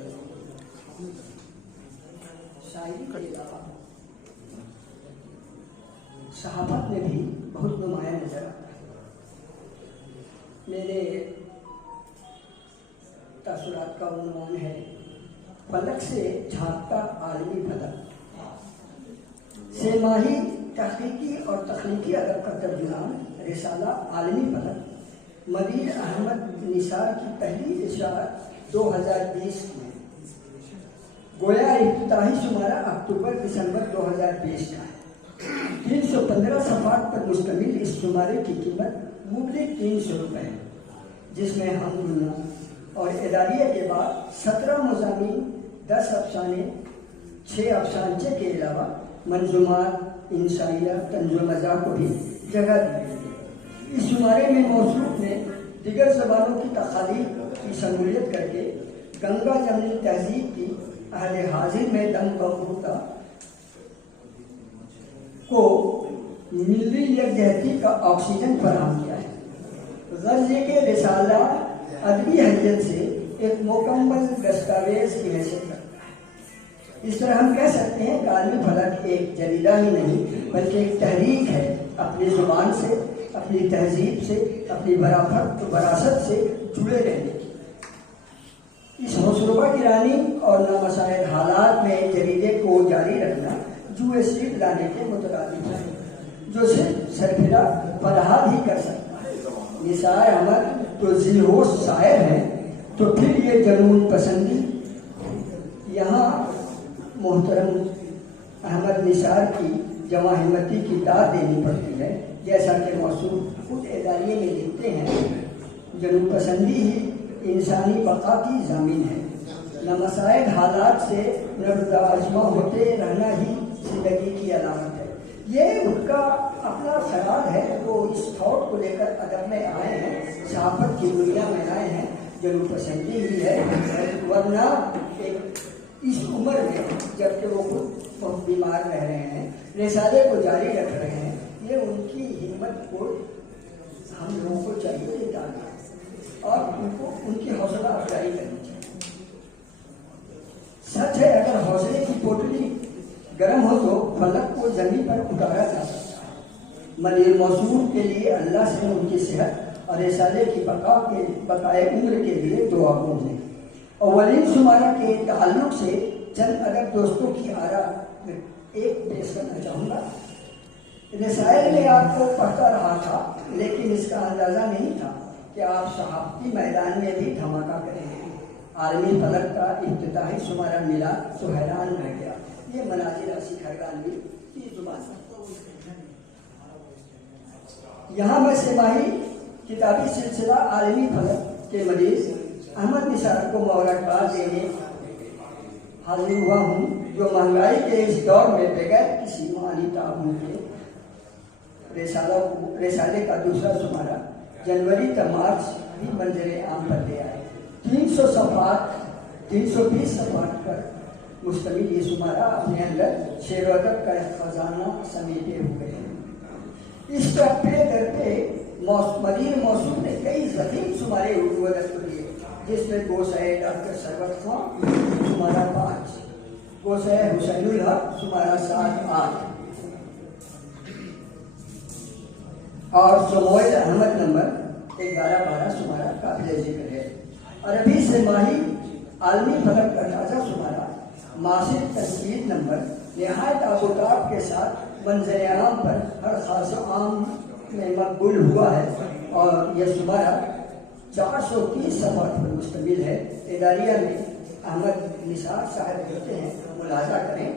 शायरी के अलावा सहाफत में भी बहुत नुमाया नजर आता है। मेरे तासुरात का उन्वान है फलक से झांकता आलमी फलक, से माही तहकीकी और तख्लीकी अदब का तर्जुमान रिसाला आलमी फलक मदीर अहमद निसार की पहली इशाअत 2020 में, गोया इफ्तिताही शुमारा अक्टूबर दिसंबर 2020 का है। 315 सफ़ात पर मुश्तमिल इस शुमारे की कीमत मुबलिग 300 रुपये है, जिसमें हम और इदारिया के बाद 17 मज़ामीन, 10 अफसाने, 6 अफसानचे के अलावा मंजूमात, इंसाइया, तंज़ो मज़ाह को भी जगह दी गई है। इस शुमारे में मौसूफ ने दिगर ज़बानों की तखालीफ की शमूलियत करके गंगा जमनी तहजीब की अहले हाजिर में दम बमरूता को मिली यकजहती का ऑक्सीजन फराहम किया है। ग़ज़े के रिसाला अदबी हैसियत से एक मुकम्मल दस्तावेज की हैसियत रखता है। इस तरह हम कह सकते हैं कि आलमी फलक एक जरीदा ही नहीं बल्कि एक तहरीक है, अपनी ज़ुबान से, अपनी तहजीब से, अपनी वरासत से जुड़े रहने की। इस हौसला गिरानी और नामसाइल हालात में जरीदे को जारी रखना जुए सीट लाने के मुतरादिफ है, जो सिर्फ सरफिरा फरहाद ही कर सकता है। निसार अहमद तो जिलहोश शायर हैं, तो फिर ये जनून पसंदी यहाँ मोहतरम अहमद निसार की जवां हिम्मती की दाद देनी पड़ती है। जैसा कि मौसूफ खुद इदारिये में लिखते हैं, जनून पसंदी ही इंसानी बका की ज़मीन है। न मसाइल हालात से न आजमा होते रहना ही जिंदगी की अलामत है। ये उनका अपना ख्याल है, वो इस थॉट को लेकर अदब में आए हैं, सहाफत की दुनिया में आए हैं। जनून पसंदी ही है, वरना एक इस उम्र में जबकि वो खुद बहुत बीमार रह रहे हैं, रिसाले को जारी रख रहे हैं, ये उनकी हिम्मत को हम लोगों को चाहिए जिताना और उनको उनकी हौसला अफजाई करनी चाहिए। सच है, अगर हौसले की पोटली गर्म हो तो फलक को जमीन पर उतारा जा सकता है। मनीर मौसूर के लिए अल्लाह से उनकी सेहत और रिसाले की बकाए उम्र के लिए दुआ मांगे। अव्वलीन शुमारा के ताल्लुक से चंद अदब दोस्तों की आरा एक पेश करना चाहूँगा। रिसाइल में आपको पढ़ता रहा था, लेकिन इसका अंदाज़ा नहीं था कि आप सहाफ़ती मैदान में भी धमाका करेंगे। आलमी फलक का इफ्तिताही शुमारा मिला तो हैरान रह गया। ये मनाजिर असी खरगानवी की जुबान। यहाँ मैं सेमाही किताबी सिलसिला आलमी फलक के मजीद अहमद निसार को मुबारकबाद देने हाजिर हुआ हूँ, जो महंगाई के इस दौर में बगैर किसी माली ताउन के रिसाले का दूसरा शुमारा जनवरी तक मार्च भी मंजरे आम पर ले आए। 300 सफ़ात 320 सफ़ात पर मुश्तमिल ये शुमारा अपने अंदर शेर अदब का खजाना समेटे हुए हैं। इस पे दर पे मदीर मौसूफ ने कई ज़ख़ीम शुमारे उर्दू अदब को दिए, जिसमें गोसाए डॉक्टर सरवत खां शुमारा 5, गोसाए हुसैनुल हक शुमारा 7-8 और शमोइल अहमद नंबर 11-12 शुमारा काबिल जिक्र है। अरबी से माही आलमी फलक का ताज़ा शुमारा मासिक तस्वीर नंबर नहायत आबोताब के साथ मंजर आम पर हर खास आम में मकबूल हुआ है और यह शुमारा 430 सफ़हात पर मुश्तमिल है। इदारिया में अहमद निसार साहब लिखते हैं, मुलाजा करें,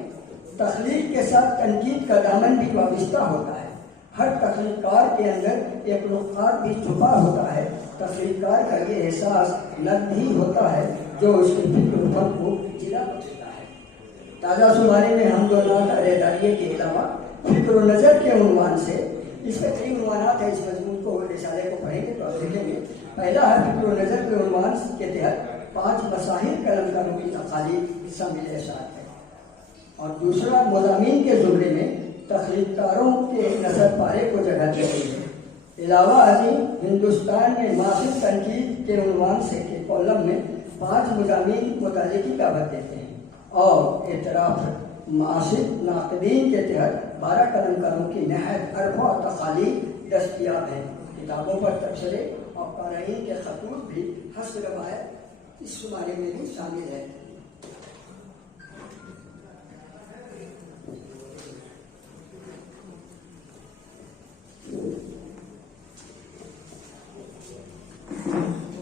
तख्लीक के साथ तनकीद का दामन भी वाबिस्ता होता है। हर तख्लीकार के अंदर एक नुक्कात भी छुपा होता है। तख्लीकार का ये एहसास नक़द ही होता है जो उसके फिक्र को जिला बचता है। ताज़ा शुमारी में हम दोनों इदारिये के अलावा फिक्र नज़र के उन्वान से, इसमें कई उन्वानात है, इस मजमून को रिसाले को पढ़ेंगे तो आप देखेंगे। पहला है फिक्र नज़र के उन्वान के तहत 5 मसाहिल कलमकारों की तकालीफ शामिल एशात है, और दूसरा मज़ामीन के ज़ुमरे में तख्लीकारों के नसर पारे को जगह दी गई है। अलावा अजीम हिंदुस्तान में मासिक तनकीद के उन्वान से के कॉलम में 5 मज़ामीन मुतालिक की दावत देते हैं, और एतराफ़ मासिक नाक़दीन के तहत 12 कलमकारों की नहायत अरबा तकालीफ दस्तयाब हैं। किताबों पर तबसरे और क़ारीन के खतूत भी हस्ब रवायत इस शुमारे में भी शामिल है।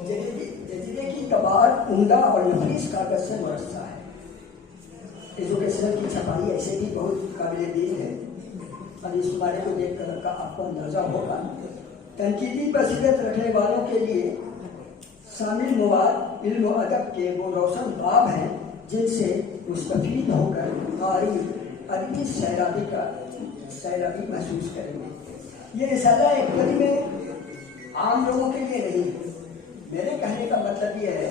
जजीरे की तबार उम्दा और नफीस कागज से मुरस्सा है। एजुकेशनल की छपाई ऐसे भी बहुत काबिल दीन है, और इस बारे को देख कर का आपको अंदाजा होगा। तनकीदी बसीरत रखने वालों के लिए शामिल मवाद इल्म व अदब के वो रोशन बाब हैं जिनसे मुस्तफीद होकर क़ारी अदबी सैराबी महसूस करेंगे। ये रिसाला एक बड़ी में आम लोगों के लिए नहीं है। मेरे कहने का मतलब ये है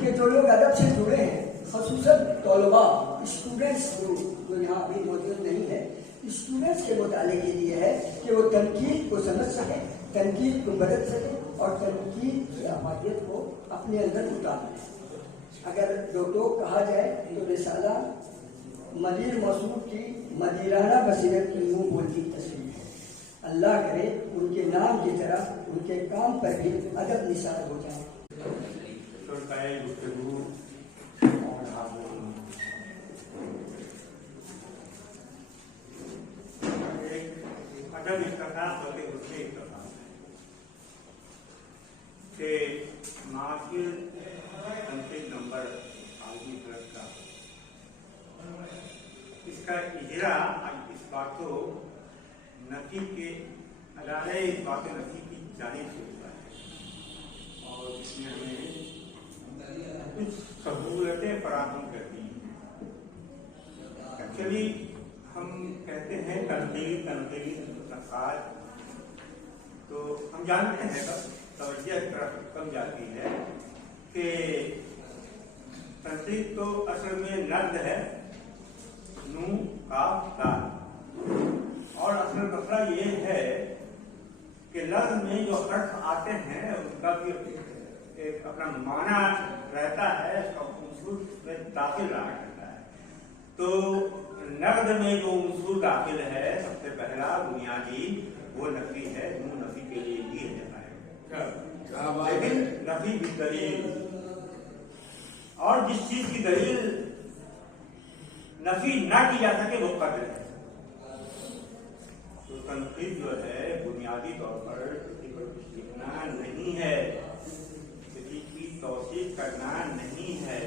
कि जो लोग अदब से जुड़े हैं, ख़ुसूसन तलबा स्टूडेंट्स जो यहाँ अभी मौजूद नहीं है, स्टूडेंट्स के मुताले के लिए है कि वो तनकीद को समझ सकें, तनकीद को बदल सकें, और तनकीद की अफादियत को अपने अंदर उतार लें। अगर दो कहा जाए तो रिसाला मदीर मसूद की मदीराना बसीरत की यूँ बोलती तस्वीर है। अल्लाह करे उनके नाम की तरह उनके काम पर भी अदब निसार हो जाए। अदब इख्तिताम होते हुए इख्तिताम के माकिल अंतिम नंबर आदमी क्लब का इसका इजरा इस बात को नफी के अदारे इस बात को नफी की जानिब से हुआ है, और इसमें हमें कुछ सहूलतें फराहम करती हैं। एक्चुअली हम कहते हैं तनकीद नक़ाद, तो हम जानते हैं बस तवज्जो की तरफ कम जाती है कि तनकीद तो असल में नक़द है, नून काफ दाल, और असल मसला ये है कि लफ्ज़ में जो हर्फ आते हैं उनका भी एक अपना माना रहता है, उसूल में दाखिल रहा करता है। तो नक़द में जो उसूल दाखिल है, सबसे पहला बुनियादी वो नफी है, नून नफी के लिए ही है, लेकिन नफी की दलील, और जिस चीज की दलील नफी ना की जा सके वो कद्र है। तो तनकीद जो है बुनियादी तौर पर किसी पर लिखना नहीं है, किसी की तौसीफ करना नहीं है,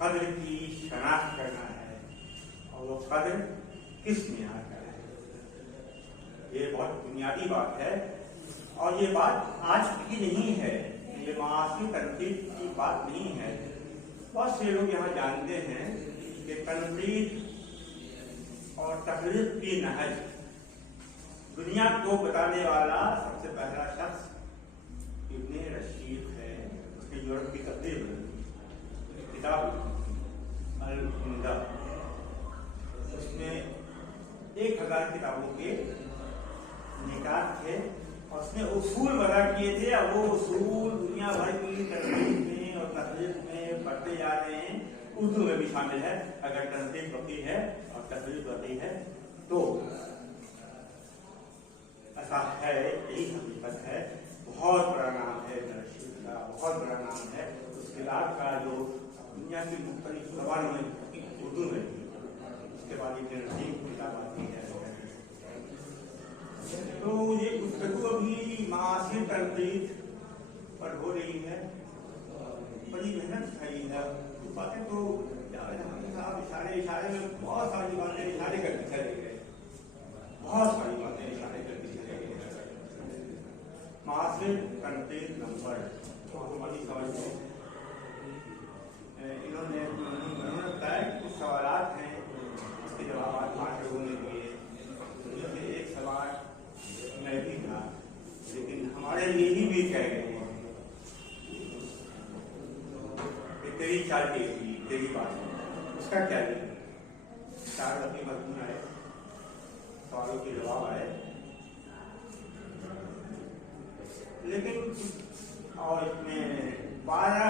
कद्र की शनाख्त करना है, और वो कद्र किस मियार का है। ये बहुत बुनियादी बात है, और ये बात आज की नहीं है, ये मासी तनकीद की बात नहीं है। बहुत से लोग यहाँ जानते हैं कि तनकीद और तकलीफ की नहज दुनिया को बताने वाला सबसे पहला शख्स इब्ने रशीद है। उसने यूरोप की तकरीब किताब अल-उम्दा, उसमें 1000 किताबों के निकात थे, और उसने उसूल बता किए थे, और वो उसूल दुनिया भर की तकलीफ में और तकलीफ में पढ़ते जा रहे हैं। उर्दू में भी शामिल है, अगर तनकीद होती है और तकलीफ होती है तो ऐसा है, यही हकीकत है। बहुत बड़ा नाम है रशीद का, बहुत बड़ा नाम है। उस किताब का जो दुनिया की मुख्तलिफ ज़बानों में उर्दू में, उसके बाद इब्ने रशीद की किताब आती है। तो ये गुफ्तगू अभी मासिर तनकीद पर हो रही तो साहब इशारे में बहुत सारी बातें इशारे करके चले गए, बहुत सारी बातें इशारे करके चले गए। मासिक कंटेंट नंबर हमारी समझ में इन्होंने बताया कि कुछ सवाल हैं, उसके जवाब 5 लोगों ने दिए। जैसे एक सवाल मैं भी था, लेकिन हमारे लिए ही भी कह गए तेरी चाल तेरी बात, उसका क्या नहीं। 4 लंबी मजमून आए, सवालों के जवाब आए, लेकिन और इसमें 12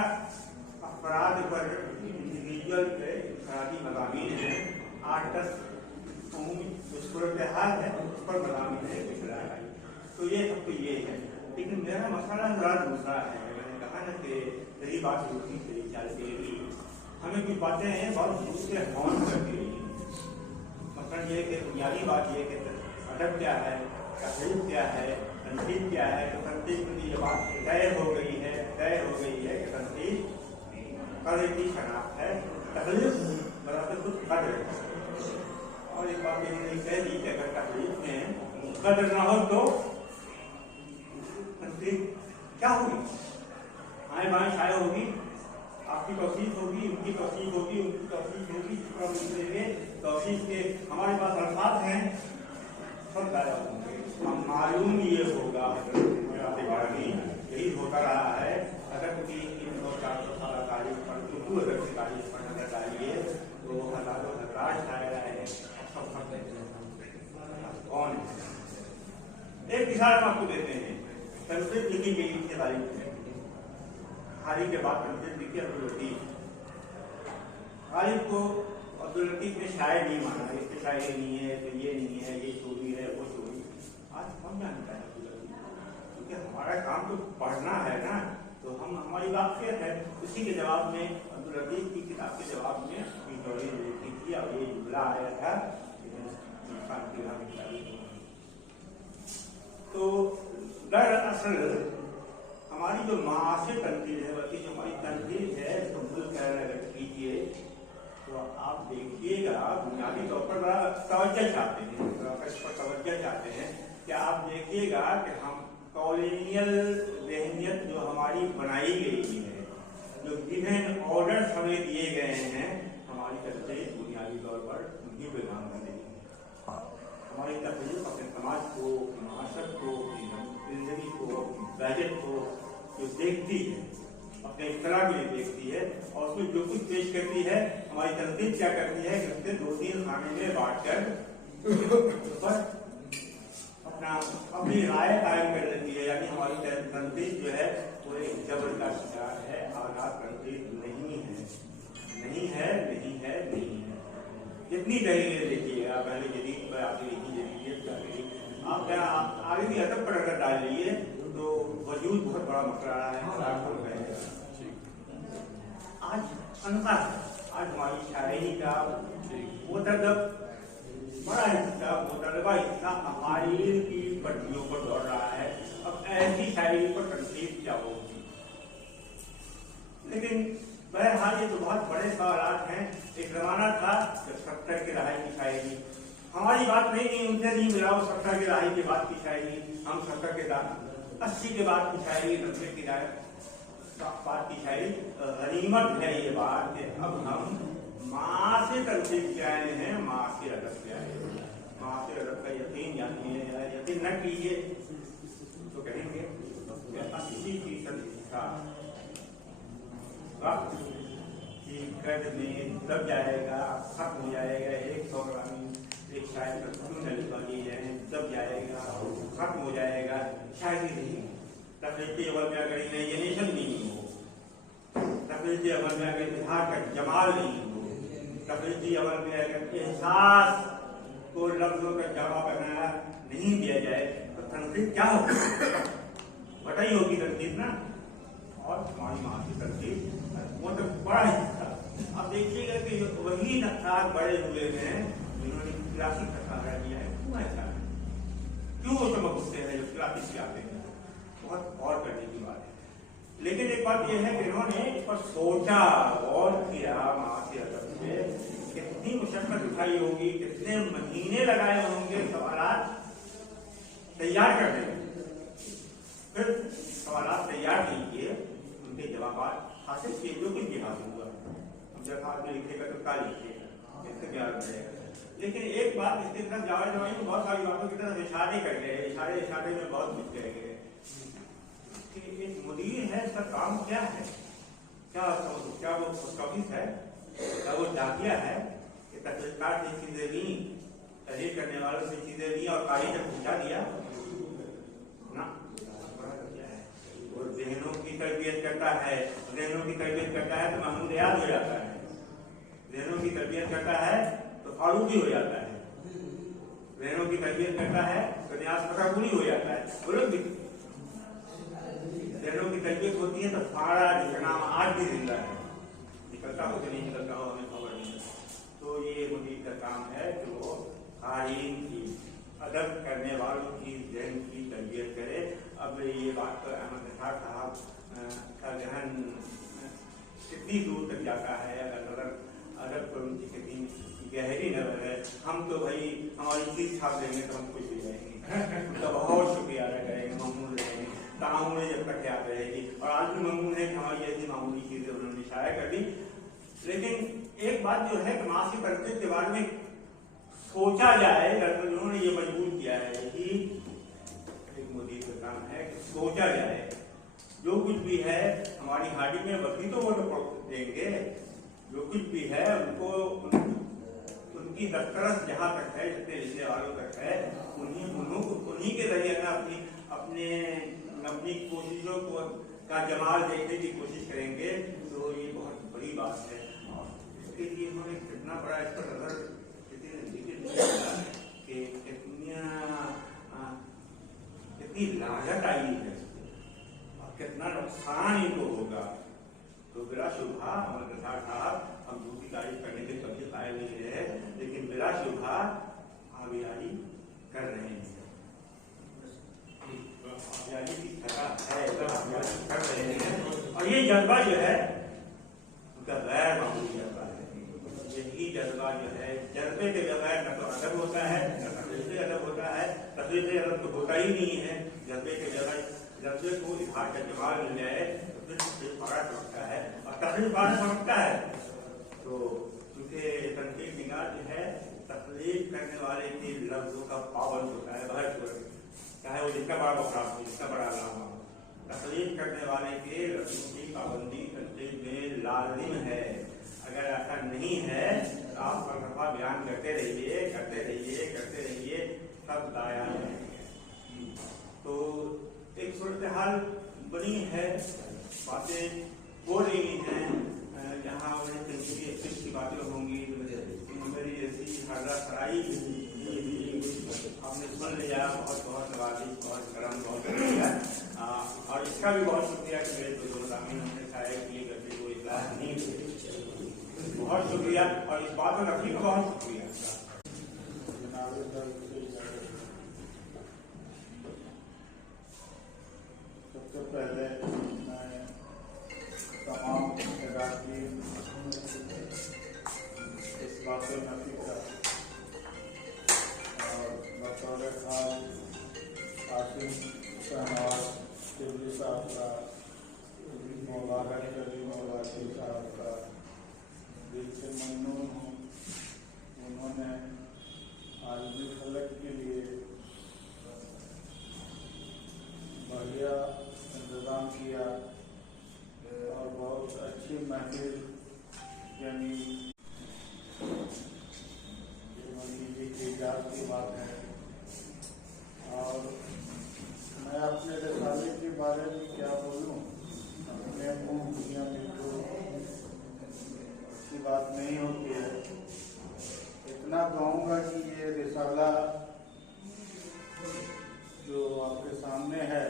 अपराध पर इंडिविजुअल पे अपराधी मज़ामीन हैं, 8-10 अमूमी सूरत हाल है उस पर मज़ामीन है पिछड़ा है। तो ये सब तो ये है, लेकिन मेरा मसला ज़रा दूसरा है। मैंने कहा ना कि तेरी बात होती तेरी चाल तेरी, हमें कुछ बातें हैं बहुत शुरू से हॉर्न करती रही। मतलब ये कि बुनियादी बात ये कि अदब क्या है, तकलीफ क्या है, तनकीद क्या है। तो तनकीद की ये बात तय हो गई है कि तनकीद कदर की शनाख्त है, तकलीफ बराबर कुछ कदर है। और एक बात इन्होंने कह दी कि अगर तकलीफ में कदर ना हो तो तनकीद क्या होगी, आए बाएं छाए होगी, आपकी तौसीफ होगी, उनकी तौसीफ होगी, उनकी तौसीफ होगी, तौसीफ के हमारे पास अल्फाज हैं, सब पैदा होंगे। हम मालूम ये होगा यही होता रहा है। अगर कोई 300-400 साल तारीख पढ़ अगर की तारीख पढ़ना चाहिए तो हजारों हजार शायर आए, कौन है। एक मिसाल हम आपको देते हैं, संस्कृत लिखी गई थी तारीख में, हारी के बाद संस्कृत लिखी अब्दुल लतीफ। गालिब को अब्दुल लतीफ ने शायर नहीं माना, इसके शायरी नहीं है, तो ये नहीं है, ये चोरी है, वो चोरी। आज कौन जानता है अब्दुल लतीफ, क्योंकि हमारा काम तो पढ़ना है ना, तो हम हमारी बात क्या है। उसी के जवाब में अब्दुल लतीफ की किताब के जवाब में चोरी लिखी थी और ये जुमला आया था। तो दरअसल हमारी जो मासिक तनकीद है, बल्कि जो हमारी तनकीद है, तो मूल कहना अगर कीजिए तो आप देखिएगा बुनियादी तौर पर बड़ा तवज्जो चाहते हैं, इस पर तवज्जो चाहते हैं कि आप देखिएगा कि हम कॉलोनियल जहनियत जो हमारी बनाई गई है, जो गिवन ऑर्डर्स हमें दिए गए हैं, हमारी तकलीफ बुनियादी तौर पर उनकी बेगाम कर देगी। हमारी तकलीफ अपने समाज को, माशरत को, जिंदगी को, बजट को जो देखती है, अपने इख्तरा के लिए देखती है, और उसमें जो कुछ पेश करती है, हमारी तनकीद क्या करती है कि उससे 2-3 खाने में बांटकर अपना अपनी राय कायम कर लेती है। यानी हमारी तनकीद जो है वो एक जबर का शिकार है, आजाद तनकीद नहीं है। जितनी दलीलें देखिएगा, पहले जदीद पर आगे आप आगे भी अदब पर अगर डाल लीजिए तो वजूद बहुत बड़ा मसला है। आज अनका आज हमारी शायरी का मुतदब बड़ा हिस्सा, मुतलबा हिस्सा अकाइल की पट्टियों पर दौड़ रहा है। अब ऐसी शायरी पर तनकीद क्या होगी। लेकिन बहरहाल ये तो बहुत बड़े सवाल हैं। एक जमाना था जब 70 के दहाई की शायरी, हमारी बात नहीं उनसे नहीं मिला, वो 70 के दहाई के बाद की शायरी, हम 70 के 80 के बाद की शायरी, 90 की बात की शायरी। गनीमत है ये बात कि अब हम माँ से तनकीद के आए हैं, माँ से अदब के आए हैं। माँ से अदब का यकीन यकीन न कीजिए तो कहेंगे 80% हिस्सा वक्त की कद में दब जाएगा, खत्म हो जाएगा। 100 ग्रामी एक शायरी का दब जाएगा, खत्म हो जाएगा। शायरी नहीं, तकलीफी अवल में अगर इमेजिनेशन नहीं हो, तकलीफी अवल में अगर इजहार का जमाल नहीं हो, तकलीफी अवल में अगर एहसास को लफ्जों का जमा बनाया नहीं दिया जाए तो तनकीद क्या होगी, बटाई होगी तनकीद ना। और हमारी माँ की तनकीद वो तो बड़ा हिस्सा। अब देखिएगा कि वही नक्शात बड़े हुए हैं जिन्होंने क्लासिक का सहारा दिया है। क्यों ऐसा है, क्यों वो चमक उठते हैं जो क्लासिक के आते हैं। बहुत गौर करने की बात है। लेकिन एक बात यह है कि इन्होंने इस पर सोचा, गौर किया, मासी अदब से कितनी मुशक्कत उठाई होगी, कितने महीने लगाए होंगे सवालात तैयार करने में। फिर सवालात तैयार कीजिए, उनके जवाब हासिल किए, जो कुछ भी हासिल हुआ। जब आदमी लिखेगा तो क्या लिखिएगा, इससे क्या मिलेगा। लेकिन एक बात इसके तरफ जावा जवाई में बहुत सारी बातों की तरफ इशारे कर गए, इशारे में बहुत कुछ कह गए कि एक मुदीर है, इसका काम क्या है, क्या वो पोस्ट ऑफिस है, क्या वो डाकिया है कि तहसीलदार से चीजें ली, तहरीर करने वालों से चीजें ली और कारी जब पूछा दिया ना। और जहनों की तरबियत करता है, जहनों की तरबियत करता है तो महमूद याद हो जाता है, जहनों की तरबियत करता है तो फारूकी हो जाता है, जहनों की तरबियत करता है तो न्यास फकापुरी हो जाता है। बोलो जहनों की तरबियत होती है तो फाड़ा जिसका नाम आज भी जिंदा है, निकलता हो कि नहीं निकलता हो हमें खबर नहीं है। तो ये मुदीर का काम है कि वो कारीन की, अदब करने वालों की जहन की तरबियत करे। अब ये बात तो अहमद निसार साहब का जहन कितनी दूर तक जाता है, अगर अदब पर उनकी कितनी गहरी नजर है। हम तो भाई हमारी चीज छाप देंगे तो हम कुछ भी जाएंगे, उनका बहुत शुक्रिया अदा करेंगे, ममनून रहेंगे, तामुल जब तक याद रहेगी। और आज भी ममनून है कि हमारी ऐसी मामूली चीजें उन्होंने शाया कर दी। लेकिन एक बात जो है कि मासी तरबियत के बारे में सोचा जाए, उन्होंने ये मजबूर किया है कि एक मुदीर का काम है कि सोचा जाए, जो कुछ भी है हमारी हाडी में वही तो वो देंगे, जो कुछ भी है उनको उनकी दस्तरस जहाँ तक है, जितने लिखने वालों तक है, उन्हीं के जरिए ना अपनी कोशिशों को का जमाल देखने की कोशिश करेंगे। तो ये बहुत बड़ी बात है। इसके लिए उन्होंने कितना बड़ा इस पर नजर कि कितनी लागत आई है और कितना नुकसान इनको होगा। तो बिला शुभा अहमद निसार साहब, हम दूसरी तारीफ करने के कभी कायल नहीं रहे, लेकिन बिला शुभा आबियारी कर रहे हैं, आबियारी की तरह है, कर रहे हैं। और ये जज्बा जो है उनका गैर मामूली जज्बा है। यही जज्बा जो है, जज्बे के बगैर न तो अदब होता है, न तफरीज़ अदब होता है। तफरीज़ अदब तो होता ही नहीं है। जज्बे के बगैर जज्बे को इजहार का जमाल मिल जाए तो फिर बड़ा समझता है और तफरीज़ बड़ा समझता है। तो क्योंकि तनकीद निगाह जो है तकलीफ करने वाले के लफ्जों का पाबंद होता है, बहुत चाहे वो जितना बड़ा मुकाम हो, जितना बड़ा अल्लाह हो, तकलीफ करने वाले के लफ्जों की पाबंदी तनकीद में लाजिम है। अगर ऐसा नहीं है तो आप फलसफा बयान करते रहिए, सब दाया है। तो एक सूरत हाल बनी है, बातें हो रही हैं, जहाँ उन्हें तनकीदी की बातें होंगी, मेरी ऐसी हालत सराई आपने सुन लिया, बहुत बहुत नवाजी, बहुत करम, बहुत शुक्रिया। और इसका भी बहुत शुक्रिया कि मेरे बुजुर्गामी हमने शायद किए करके कोई इतलाह नहीं हुई, बहुत शुक्रिया। और इस बात में रखने का बहुत शुक्रिया। सबसे पहले मैं तमाम इस बात से नफी का और बतौर खास आसिम शहनाज टिबली साहब का, मौलाना कली मौलाना साहब का दिल से ममनून हूँ। उन्होंने आलमी फलक के लिए बढ़िया इंतज़ाम किया और बहुत अच्छी महफिल यानी जी की इजाज़ की बात है। और मैं अपने रिसाले के बारे में क्या बोलूँ, अपने मुँह दुनिया में तो अच्छी बात नहीं होती है। इतना कहूँगा कि ये रिसाला जो आपके सामने है,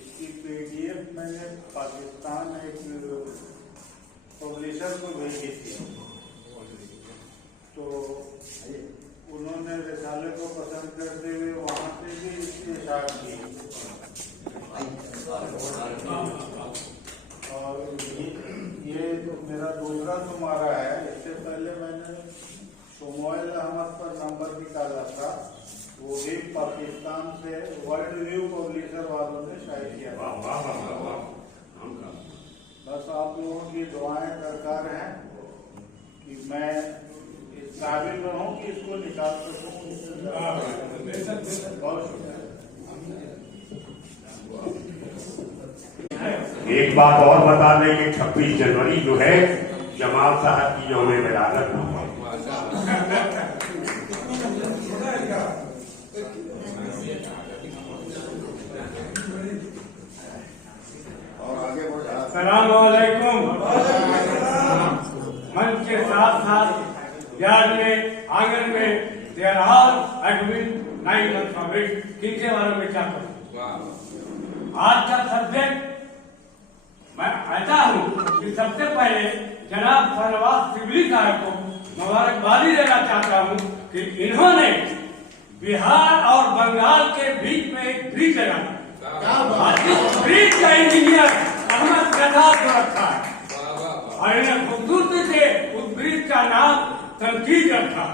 इसकी PDF मैंने पाकिस्तान एक पब्लिशर को भेजी थी, तो उन्होंने रिसाले को पसंद करते हुए वहाँ से भी इसकी इशारा की। वाला था, वो भी पाकिस्तान से वर्ल्ड रिव्यू पब्लिशर वालों ने शायद किया था। बस आप लोगों की दुआएं दरकार हैं कि मैं इस काबिल रहूं कि इसको निकाल सकूं। बहुत शुक्रिया। एक बात और बता दें कि 26 जनवरी जो है जमाल साहब की यौम विलादत है। अस्सलामुअलैकुम। मंच के साथ साथ यार में आंगन में there are admin 9 months of it, किनके बारे में क्या करूं? आज का सब्जेक्ट मैं कहता हूं कि सबसे पहले जनाब फरवाज सिबली साहब को मुबारकबादी देना चाहता हूं कि इन्होंने बिहार और बंगाल के बीच में एक ब्रिज लगाया। इस ब्रिज का इंजीनियर अहमद गदार को रखा है और इन्हें खूबसूरती से उस ब्रिज का नाम तनकीद रखा।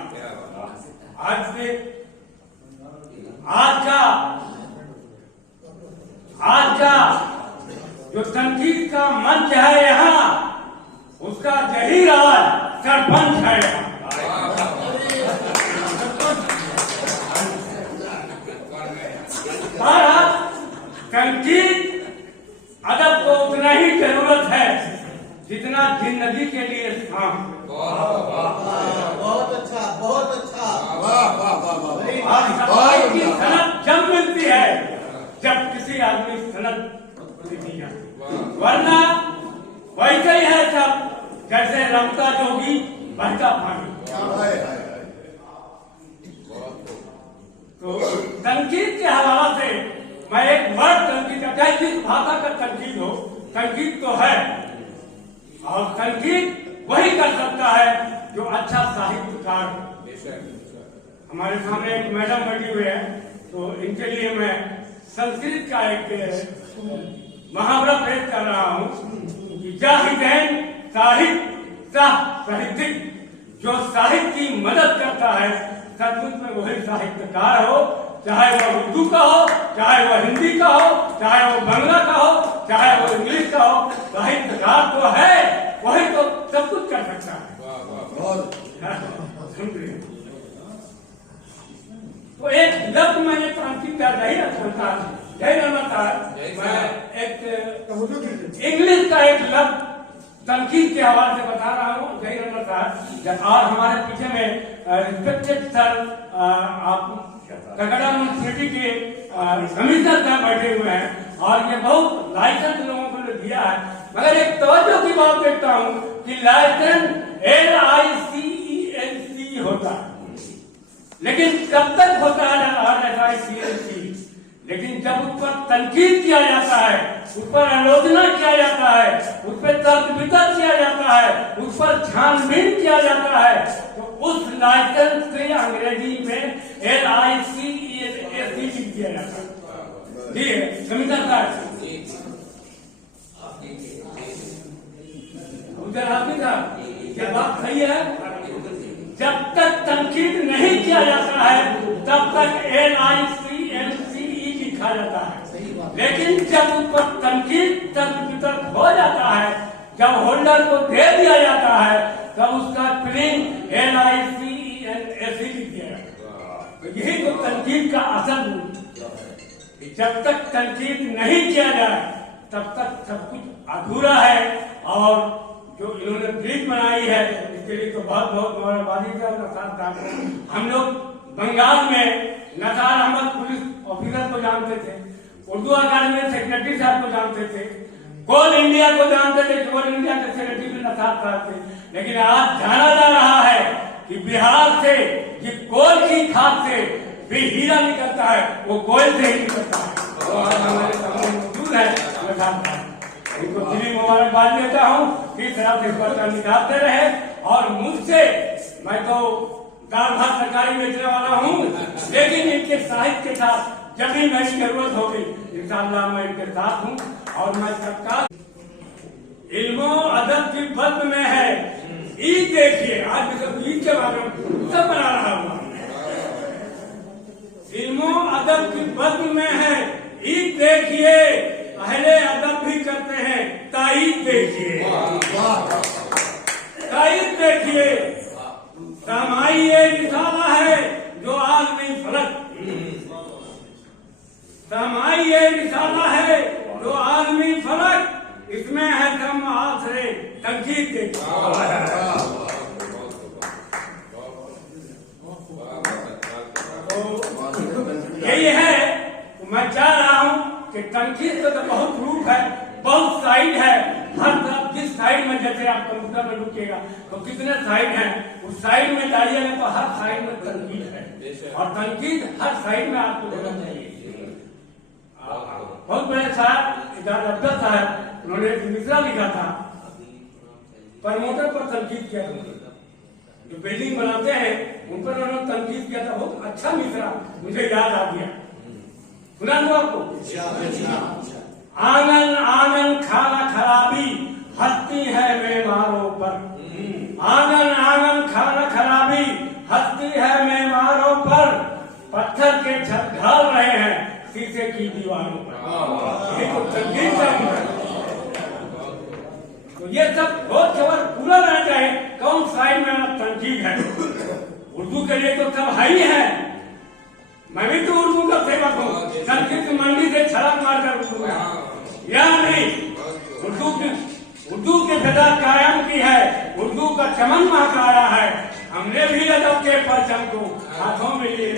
आज का जो तनकीद का मंच है यहाँ, उसका जहीराज सरपंच है। तनकीद अदब को उतना ही जरूरत है जितना जिंदगी के लिए काम। बहुत अच्छा, बहुत अच्छा। और सफाई की सनद जब मिलती है जब किसी आदमी सनद दी जाती, वरना वैसे ही है सब जैसे रमता जोगी बहता पानी। तो तनकीद के हवाला से मैं एक वर्ड तनकीद, चाहे जिस भाषा का तनकीद हो, तनकीद तो है और तनकीद वही कर सकता है जो अच्छा साहित्यकार। हमारे सामने एक मैडम बैठी हुई है, तो इनके लिए मैं संस्कृत का एक मुहावरा पेश कर रहा हूँ कि जाहिदैन साहित्यिक, जो साहित्य की मदद करता है सचमुच में वही साहित्यकार हो, चाहे वो उर्दू का हो, चाहे वो हिंदी का हो, चाहे वो बांग्ला का हो, चाहे वो इंग्लिश का हो। साहित्यकार तो है वही तो सब कुछ कर सकता है। तो एक लफ्ज मैंने तनकीद कर रही है, मैं एक इंग्लिश का एक लफ्ज तनकीद के हवाले से बता रहा हूँ। जय रमन साहब और हमारे पीछे में रिस्पेक्टेड सर आप कगड़ा म्यूनिसिपैलिटी के कमिश्नर साहब बैठे हुए हैं और ये बहुत लाइसेंस लोगों को दिया है, मगर एक तवज्जो की बात देखता हूँ कि लाइसेंस LICENC होता है, लेकिन कब तक होता है RSICENC? लेकिन जब उस पर तनकीद किया जाता है, उस पर आलोचना किया जाता है, उस पर तर्क वितर्क किया जाता है, उस पर छानबीन किया जाता है, तो उस लाइसेंस से अंग्रेजी में LICENC लिख दिया जाता है। जी कमिश्नर साहब, ये बात सही है। जब तक तनकीद नहीं किया जाता है तब तक LICENC लिखा जाता है, लेकिन जब उस पर तनकीद तर्क वितर्क हो जाता है, जब होल्डर को दे दिया जाता है, तब उसका स्पेलिंग LICENC लिख दिया जाता है। तो यही तो तनकीद का असल है। जब तक तनकीद नहीं किया जाए तब तक सब कुछ अधूरा है। और जो इन्होंने ब्रिज बनाई है इसके लिए तो बहुत बहुत मुबारकबादी का नसार साहब। हम लोग बंगाल में नसार अहमद पुलिस ऑफिसर को जानते थे, उर्दू अकादमी में सेक्रेटरी साहब को जानते थे, कोल इंडिया को जानते थे, कोल इंडिया के सेक्रेटरी भी नसार साहब थे। लेकिन आज जाना जा रहा है कि बिहार से ये कोल की खाद से भी हीरा निकलता है, वो कोयल से ही निकलता है। तो आज हमारे सामने मौजूद है नसार साहब, इनको दिली मुबारकबाद देता हूँ कि तरह से पर्चा निकालते रहे। और मुझसे मैं तो दाल भात सरकारी बेचने वाला हूँ, लेकिन इनके साहित्य के साथ जब भी मेरी जरूरत होगी इंशाअल्लाह मैं इनके साथ हूँ। और मैं सबका इल्मो अदब की बद में है। ईद देखिए, आज ईद के बारे में सब बना रहा हूँ। देखिए, अहले अदब भी करते हैं, ताईद देखिए, ताईद देखिए। समाई ये रिसाला है जो आलमी फलक, समाई ये रिसाला है जो आलमी फलक, इसमें है कम आसरे तंकीद देखिए। यही है, मैं चाह रहा हूं कि तनकीद का तो बहुत रूप है, बहुत साइड है। हर तरफ जिस साइड में, जैसे आप कंप्यूटर में ढूंढिएगा तो कितने साइड हैं, उस साइड में डालिएगा तो हर साइड में तनकीद है, और तनकीद हर साइड में आपको देना चाहिए। बहुत बड़े साहब इजाज़ अब्दुल साहब, उन्होंने एक मिसरा लिखा था, प्रमोटर पर तनकीद किया था, जो बिल्डिंग बनाते हैं उन पर उन्होंने तनकीद किया था। बहुत अच्छा मिसरा मुझे याद आ गया, सुना दो आपको। आंगन आंगन खाना खराबी हंसती है मेहमानों पर, आंगन आंगन खाना खराबी हंसती है मेहमानों पर, पत्थर के छत ढाल रहे हैं शीशे की दीवारों पर। ये तो तनकीद का है। तो ये सब बहुत खबर पूरा रहना चाहिए, कौन साइड में तनकीद है। उर्दू के लिए तो सब है ही है, मैं भी तो उर्दू का सेवक हूँ, संस्कृत मंडी से छलांग मारकर उर्दू में, या नहीं, उर्दू की फिजा कायम की है, उर्दू का चमन महकाया है, हमने भी अदब के परचम को हाथों में लिए।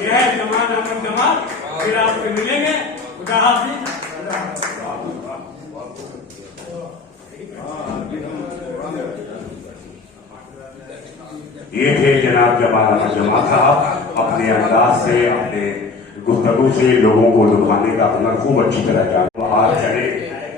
यह है जमान अहमद जमाल, फिर आपसे मिलेंगे। खुदा हाफिज। ये थे जनाब जमाल अहमद जमाल साहब, अपने अंदाज से, अपने गुफ्तगू से लोगों को लुभाने का हुनर खूब अच्छी तरह जान। बाहर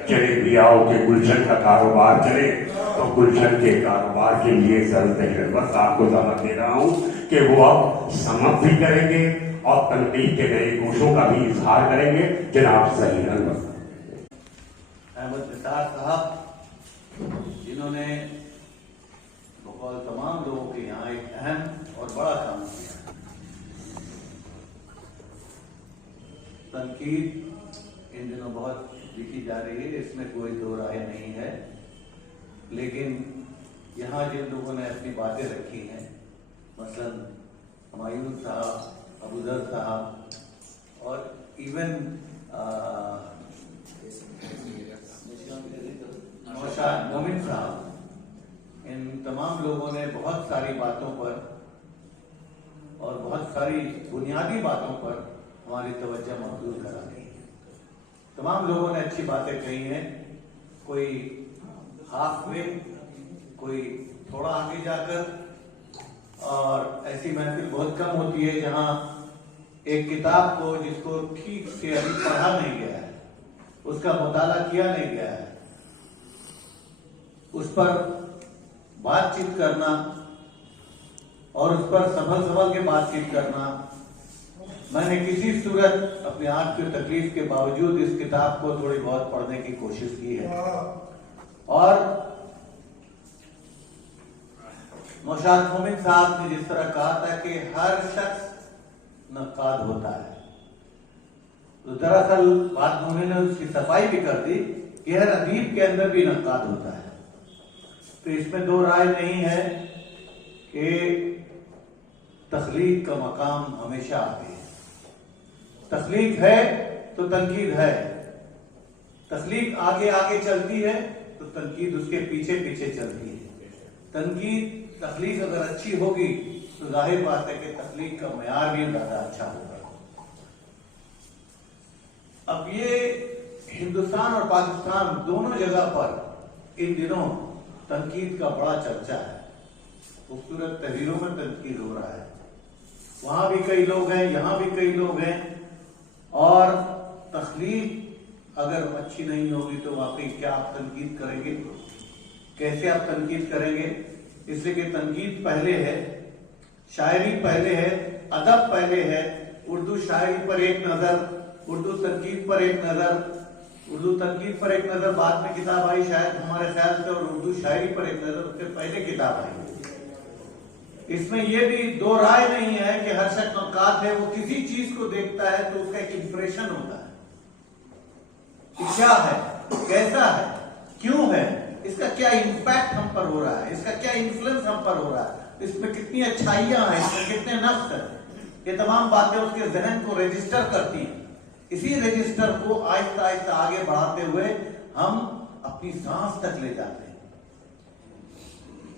चले बियाओं के गुलशन का कारोबार चले, तो गुलशन के कारोबार के लिए जरूरत है। बस आपको दावत दे रहा हूँ कि वो अब समाप्त भी करेंगे और तनकीद के नए गोशों का भी इजहार करेंगे। जनाब सही अहमद निसार साहब, जिन्होंने बकौल तमाम लोगों के यहाँ एक अहम और बड़ा काम किया। तनकीद इन दिनों बहुत लिखी जा रही है, इसमें कोई दो राय नहीं है, लेकिन यहाँ जिन लोगों ने अपनी बातें रखी हैं, मसलन हुमायूं साहब, अबूजर साहब और इवन नौशाद मोमिन साहब, इन तमाम लोगों ने बहुत सारी बातों पर और बहुत सारी बुनियादी बातों पर हमारी तवज्जो मौजूद करा दी है। तमाम लोगों ने अच्छी बातें कही हैं, कोई हाफ वे, कोई थोड़ा आगे जाकर, और ऐसी महफिल बहुत कम होती है जहां एक किताब को जिसको ठीक से अभी पढ़ा नहीं गया है, उसका मुताला किया नहीं गया है, उस पर बातचीत करना और उस पर संभल के बातचीत करना। मैंने किसी सूरत अपने आप की तकलीफ के बावजूद इस किताब को थोड़ी बहुत पढ़ने की कोशिश की है, और नौशाद मोमिन साहब ने जिस तरह कहा था कि हर शख्स नक्काद होता है, तो दरअसल बात उन्होंने उसकी सफाई भी कर दी कि हर अदीब के अंदर भी नक्काद होता है। तो इसमें दो राय नहीं है कि तख्लीक का मकाम हमेशा आगे है। तख्लीक है तो तनकीद है, तख्लीक आगे आगे चलती है तो तनकीद उसके पीछे पीछे चलती है। तनकीद तख्लीक अगर अच्छी होगी तो जाहिर बात है कि तख्लीक का मयार भी ज्यादा अच्छा होगा। अब ये हिंदुस्तान और पाकिस्तान दोनों जगह पर इन दिनों तनकीद का बड़ा चर्चा है, खूबसूरत तहरीरों में तनकीद हो रहा है, वहां भी कई लोग हैं, यहां भी कई लोग हैं, और तख्लीक अगर अच्छी नहीं होगी तो वाकई क्या आप तनकीद करेंगे, कैसे आप तनकीद करेंगे? इसलिए कि तनकीद पहले है, शायरी पहले है, अदब पहले है, उर्दू शायरी पर एक नजर, उर्दू तनकीद पर एक नजर, उर्दू तनकीद पर एक नजर बाद में किताब आई शायद हमारे ख्याल से, और उर्दू शायरी पर एक नजर उससे पहले किताब आई। اس میں یہ بھی دو رائے نہیں ہے کہ ہر شخص نقاد ہے وہ کسی چیز کو دیکھتا ہے تو اس کا ایک امپریشن ہوتا ہے کہ کیا ہے، کیسا ہے، کیوں ہے، اس کا کیا امپیکٹ ہم پر ہو رہا ہے، اس کا کیا انفلوئنس ہم پر ہو رہا ہے، اس میں کتنی اچھائیاں ہیں، اس میں کتنے نقص ہیں، یہ تمام باتیں اس کے ذہن کو رجسٹر کرتی ہیں۔ اسی رجسٹر کو آہستہ آہستہ آگے بڑھاتے ہوئے ہم اپنی سانس تک لے جاتے ہیں۔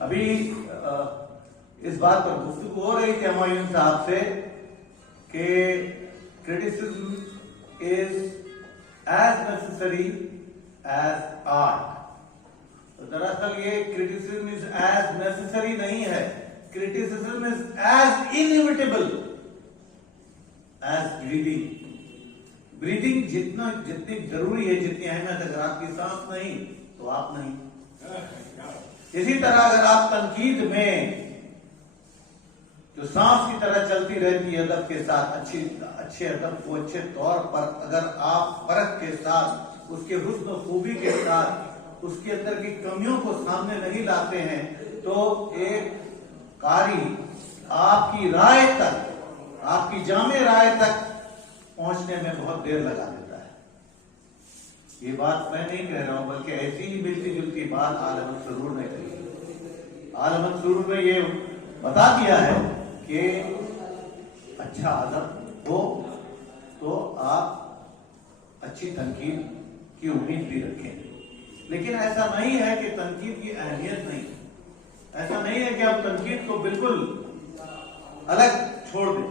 ابھی اس بات پر گفتگو ہو رہی تھی ہمایوں صاحب سے کہ criticism is as necessary as art۔ دراصل یہ criticism is as necessary نہیں ہے، criticism is as inevitable as breathing۔ breathing جتنی ضروری ہے، جتنی اہمیت، اگر آپ کی سانس نہیں تو آپ نہیں۔ اسی طرح اگر آپ تنقید میں جو سانس کی طرح چلتی رہتی ہے ادب کے ساتھ، اچھے ادب کو اچھے طور پر اگر آپ فرق کے ساتھ، اس کے حسن و خوبی کے ساتھ، اس کے اندر کی کمیوں کو سامنے نہیں لاتے ہیں تو ایک قاری آپ کی رائے تک، آپ کی جامع رائے تک پہنچنے میں بہت دیر لگا دیتا ہے۔ یہ بات میں نہیں کہہ رہا ہوں، بلکہ ایسی ہی ملتی جلتی بات عالم السرور نے کہی۔ عالم السرور میں یہ بتا دیا ہے کہ اچھا ادب ہو تو آپ اچھی تنقید کی امید بھی رکھیں، لیکن ایسا نہیں ہے کہ تنقید کی اہمیت نہیں، ایسا نہیں ہے کہ آپ تنقید کو بالکل الگ چھوڑ دیں۔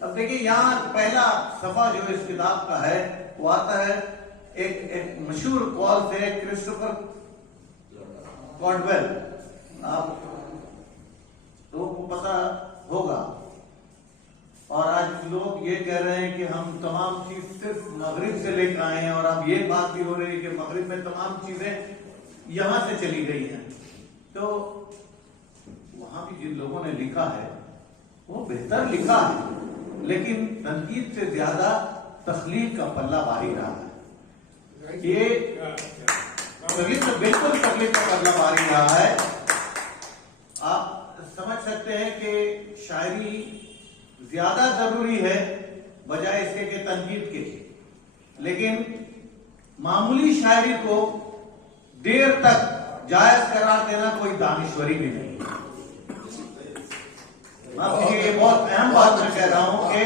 اب دیکھیں یہاں پہلا صفحہ جو اس کتاب کا ہے وہ آتا ہے ایک مشہور قول سے کرسٹوفر کارڈویل، آپ لوگوں کو پتا ہوگا، اور آج لوگ یہ کہہ رہے ہیں کہ ہم تمام چیز صرف مغرب سے لے کے آئے ہیں، اور اب یہ بات بھی ہو رہی ہے کہ مغرب میں تمام چیزیں یہاں سے چلی گئی ہیں۔ تو وہاں بھی جن لوگوں نے لکھا ہے وہ بہتر لکھا ہے، لیکن تنقید سے زیادہ تخلیق کا پلہ بھاری رہا ہے۔ یہ بالکل تخلیق کا پلہ بھاری رہا ہے۔ آپ سمجھ سکتے ہیں کہ شاعری زیادہ ضروری ہے بجائے اس کے کہ تنقید کے، لیکن معمولی شاعری کو دیر تک جائز قرار دینا کوئی دانشوری بھی نہیں۔ یہ بہت اہم بات میں کہہ رہا ہوں کہ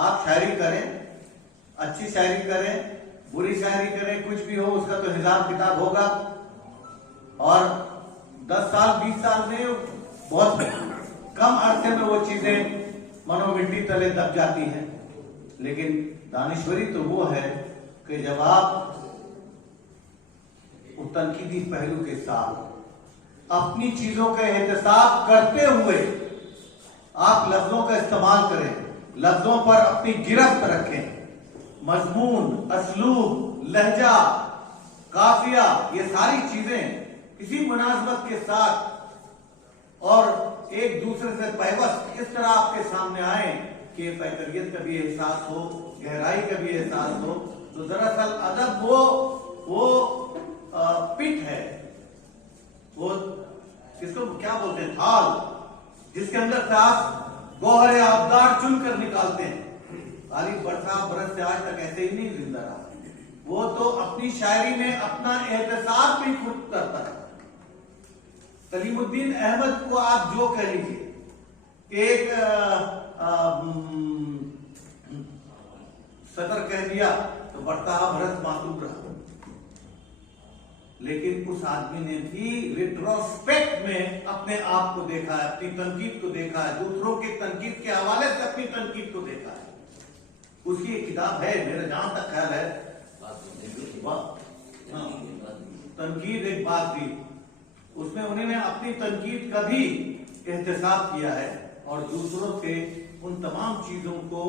آپ شاعری کریں، اچھی شاعری کریں، بری شاعری کریں، کچھ بھی ہو اس کا تو حساب کتاب ہوگا، اور 10 سال 20 سال میں بہت کم عرصے میں وہ چیزیں منو مٹی تلے دب جاتی ہیں، لیکن دانشوری تو وہ ہے کہ جب آپ تنقیدی پہلو کے ساتھ اپنی چیزوں کا احتساب کرتے ہوئے آپ لفظوں کا استعمال کریں، لفظوں پر اپنی گرفت رکھیں، مضمون، اسلوب، لہجہ، قافیہ، یہ ساری چیزیں کسی مناسبت کے ساتھ اور ایک دوسرے سے پیوست اس طرح آپ کے سامنے آئیں کہ فیکریت کا بھی احساس ہو، گہرائی کا بھی احساس ہو۔ تو دراصل ادب وہ پٹ ہے، وہ جس کو کیا بولتے ہیں، تھال، جس کے اندر سے آپ گوہر آبدار چن کر نکالتے ہیں۔ غالب برس سے آج تک ایسے ہی نہیں زندہ رہا، وہ تو اپنی شاعری میں اپنا احتساب بھی خود کرتا ہے۔ سلیم الدین احمد کو آپ جو کہہ لیجیے، ایک صدر کہہ دیا تو بڑھتا برس معصوم رہا، لیکن اس آدمی نے بھی ریٹروسپیکٹ میں اپنے آپ کو دیکھا ہے، اپنی تنقید کو دیکھا ہے، دوسروں کی تنقید کے حوالے سے اپنی تنقید کو دیکھا ہے۔ اس کی ایک کتاب ہے، میرا جہاں تک خیال ہے، تنقید ایک بات تھی، اس میں انہوں نے اپنی تنقید کا بھی احتساب کیا ہے اور دوسروں سے ان تمام چیزوں کو،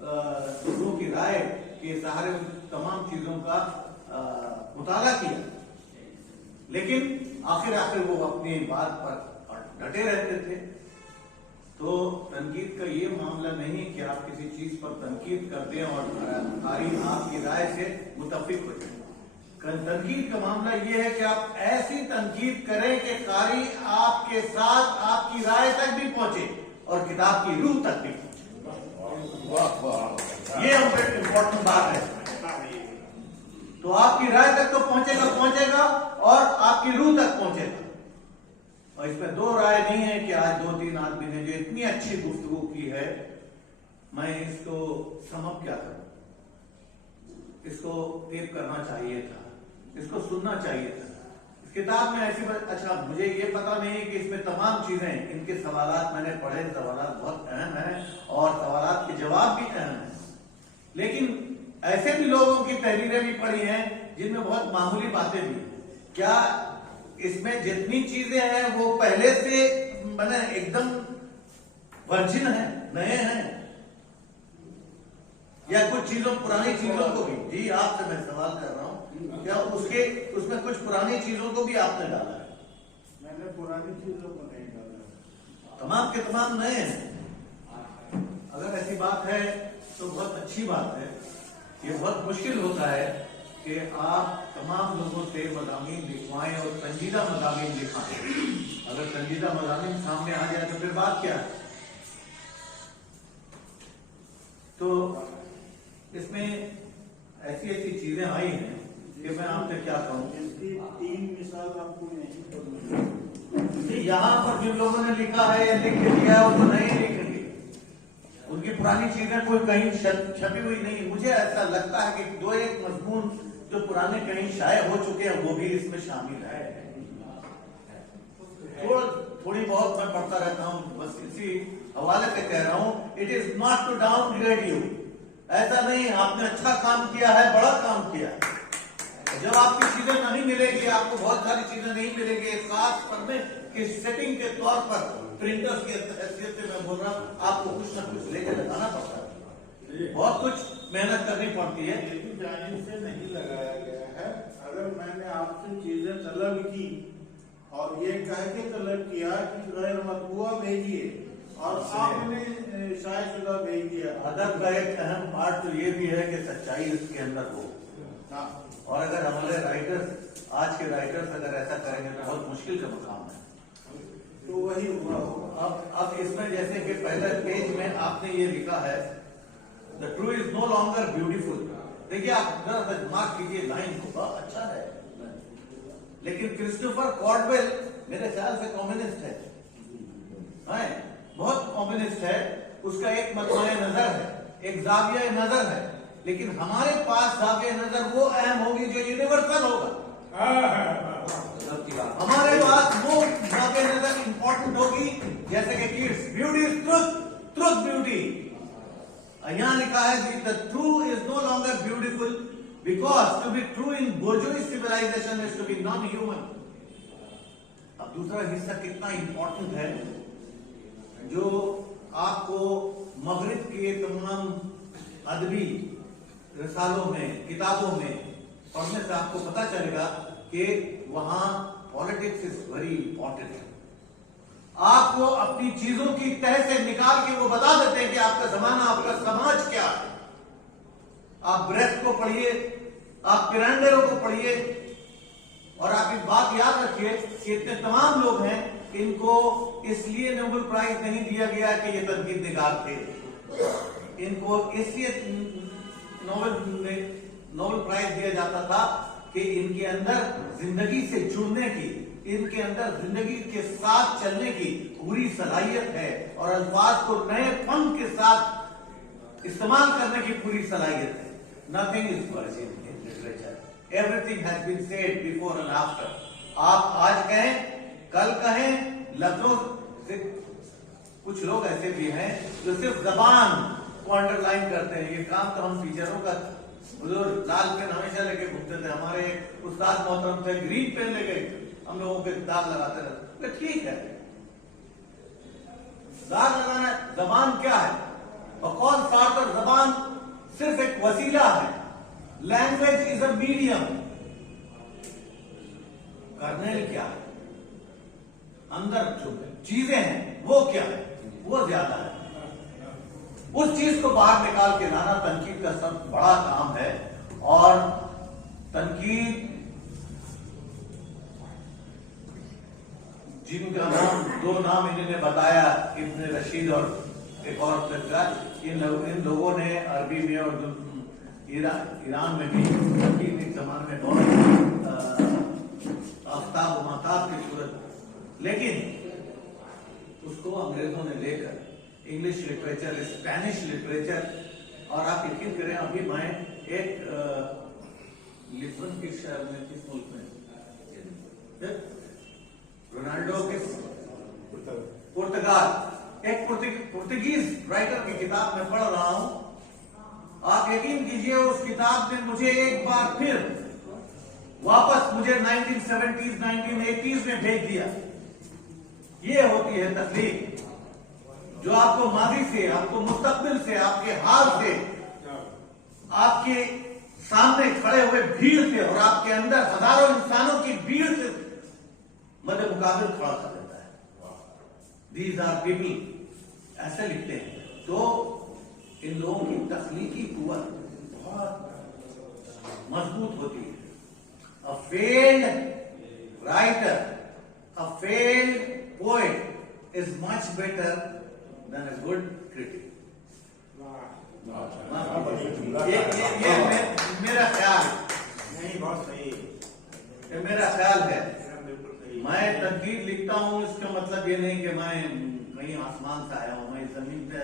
دوسروں کی رائے کے سہارے ان تمام چیزوں کا مطالعہ کیا، لیکن آخر وہ اپنی بات پر ڈٹے رہتے تھے۔ تو تنقید کا یہ معاملہ نہیں کہ آپ کسی چیز پر تنقید کرتے ہیں اور قاری آپ کی رائے سے متفق ہو جائیں۔ تنقید کا معاملہ یہ ہے کہ آپ ایسی تنقید کریں کہ قاری آپ کے ساتھ آپ کی رائے تک بھی پہنچے اور کتاب کی روح تک بھی پہنچے. یہ امپورٹنٹ بات ہے. تو آپ کی رائے تک تو پہنچے گا اور آپ کی روح تک پہنچے گا. اور اس میں دو رائے نہیں ہے کہ آج 2-3 آدمی نے جو اتنی اچھی گفتگو کی ہے، میں اس کو سم اپ کیا کروں. اس کو ٹیپ کرنا چاہیے تھا، اس کو سننا چاہیے تھا. اس کتاب میں ایسی اچھا مجھے یہ پتا نہیں کہ اس میں تمام چیزیں، ان کے سوالات میں نے پڑھے، سوالات بہت اہم ہیں اور سوالات کے جواب بھی اہم ہیں. لیکن ایسے بھی لوگوں کی تحریریں بھی پڑھی ہیں جن میں بہت معمولی باتیں بھی. کیا اس میں جتنی چیزیں ہیں وہ پہلے سے ایک دم ورجن ہیں، نئے ہیں، یا کچھ چیزوں پرانی چیزوں کو بھی؟ جی آپ سے میں سوال کر رہا ہوں، کیا اس میں کچھ پرانی چیزوں کو بھی آپ نے ڈالا ہے؟ میں نے پرانی چیزوں کو نہیں ڈالا، تمام کے تمام نئے ہیں. اگر ایسی بات ہے تو بہت اچھی بات ہے. یہ بہت مشکل ہوتا ہے کہ آپ تمام لوگوں سے مضامین لکھوائیں اور سنجیدہ مضامین لکھائیں. اگر سنجیدہ مضامین سامنے آ جائے تو پھر بات کیا ہے؟ تو اس میں ایسی چیزیں آئی ہیں کہ میں آپ سے کیا کہوں. اس کی 3 مثال آپ کو یہیں پر یہاں پر جن لوگوں نے لکھا ہے یا لکھ کے دیا ہے وہ تو نہیں لکھیں گے. ان کی پرانی چیزیں کوئی کہیں چھپی ہوئی نہیں. مجھے ایسا لگتا ہے کہ 2-1 مضمون جو پرانے کہیں شائع ہو چکے ہیں وہ بھی اس میں شامل ہے. تھوڑی بہت میں پڑھتا رہتا ہوں، بس اسی حوالے سے کہہ رہا ہوں. It is not to downgrade you. ایسا نہیں، آپ نے اچھا کام کیا ہے، بڑا کام کیا ہے. جب آپ کی چیزیں نہیں ملے گی، آپ کو بہت ساری چیزیں نہیں ملیں گی، خاص پڑھنے کی سیٹنگ کے طور پر پرنٹرز کی حیثیت سے میں بول رہا ہوں، آپ کو کچھ نہ کچھ لے کے لگانا پڑتا ہے، بہت کچھ محنت کرنی پڑتی ہے. یہ بھی جانب سے نہیں لگایا گیا ہے. اگر میں نے آپ سے چیزیں طلب کی اور یہ کہہ کے طلب کیا کہ غیر مطبوعہ بھیجیے اور آپ نے شائع شدہ بھیج دیا. ادب کا ایک اہم پارٹ تو یہ بھی ہے کہ سچائی اس کے اندر ہو. اور اگر ہمارے رائٹرز، آج کے رائٹرز اگر ایسا کریں گے تو بہت مشکل کا مقام ہے. تو وہی ہوا ہوگا. اب اس میں جیسے کہ پہلے پیج میں آپ نے یہ لکھا ہے The truth is no longer beautiful. دیکھیے آپ مارک کیجیے لائن کو، بہت اچھا ہے. لیکن کرسٹوفر کارڈویل میرے خیال سے کمیونسٹ ہے، بہت کمیونسٹ ہے. اس کا ایک مقطع نظر ہے، ایک زاویہ نظر ہے. لیکن ہمارے پاس زاویہ نظر وہ اہم ہوگی جو یونیورسل ہوگا. ہمارے پاس وہ زاویہ نظر امپورٹنٹ ہوگی جیسے کہ بیوٹی از ٹروتھ بیوٹی. یہاں لکھا ہے the true is no longer beautiful because to be true in bourgeois civilization is to be non-human. اب دوسرا حصہ کتنا امپورٹنٹ ہے جو آپ کو مغرب کے تمام ادبی رسالوں میں، کتابوں میں پڑھنے سے آپ کو پتا چلے گا کہ وہاں پالیٹکس از ویری امپورٹنٹ. آپ کو اپنی چیزوں کی تہ سے نکال کے وہ بتا دیتے ہیں کہ آپ کا زمانہ، آپ کا سماج کیا ہے. آپ بریسٹ کو پڑھیے، آپ پیرانڈیرو کو پڑھیے، اور آپ ایک بات یاد رکھیے کہ اتنے تمام لوگ ہیں، ان کو اس لیے نوبل پرائز نہیں دیا گیا کہ یہ تنقید نگار تھے. ان کو اس لیے نوبل پرائز دیا جاتا تھا کہ ان کے اندر زندگی سے جڑنے کی، ان کے اندر زندگی کے ساتھ چلنے کی پوری صلاحیت ہے، اور الفاظ کو نئے فن کے ساتھ استعمال کرنے کی پوری صلاحیت ہے. Nothing is virgin in literature. Everything has been said before and after. آپ آج کہیں، کل کہیں، لفظوں سے. کچھ لوگ ایسے بھی ہیں جو صرف زبان کو انڈر لائن کرتے ہیں. یہ کام تو ہم ٹیچروں کا، حضور لال پین ہمیشہ لے کے گھومتے تھے. ہمارے استاد محترم تھے، گرین پین لے گئے، ہم لوگوں پہ داغ لگاتے رہتے. ٹھیک ہے، داغ لگانا. زبان کیا ہے؟ بقول سارتر زبان صرف ایک وسیلہ ہے. Language is a medium. کرنے کیا ہے؟ اندر جو چیزیں ہیں وہ کیا ہے؟ وہ زیادہ ہے. اس چیز کو باہر نکال کے لانا تنقید کا سب بڑا کام ہے. اور تنقید जिनका नाम, दो नाम इन्होंने बताया, इब्न रशीद और एक और लड़का, इन लोगों ने अरबी में और ईरान में भी एक जमाने में बहुत आफ्ताब माताब की सूरत, लेकिन उसको अंग्रेजों ने लेकर इंग्लिश लिटरेचर, स्पेनिश लिटरेचर, और आप यकीन करें अभी मैं एक लिस्बन के शहर में, किस मुल्क में, रोनाल्डो के पुर्तगाल, एक पुर्तगीज राइटर की किताब में पढ़ रहा हूं। आप यकीन कीजिए उस किताब ने मुझे एक बार फिर वापस मुझे 1970s 1980s में भेज दिया। ये होती है तकलीफ, जो आपको माजी से, आपको मुस्तकबिल से, आपके हाल से, आपके सामने खड़े हुए भीड़ से और आपके अंदर हजारों इंसानों की भीड़ से मध्य मुकाबिल खड़ा कर देता है। दीज आर पीपल, ऐसे लिखते हैं। तो इन लोगों की तख्लीकी कुव्वत बहुत मजबूत होती है। A failed writer, a failed poet is much better than a good critic. ये मेरा ख्याल नहीं, बहुत सही, ये मेरा ख्याल है। मैं तनकीद लिखता हूँ, इसका मतलब ये नहीं कि मैं कहीं आसमान से आया हूँ, मैं जमीन पे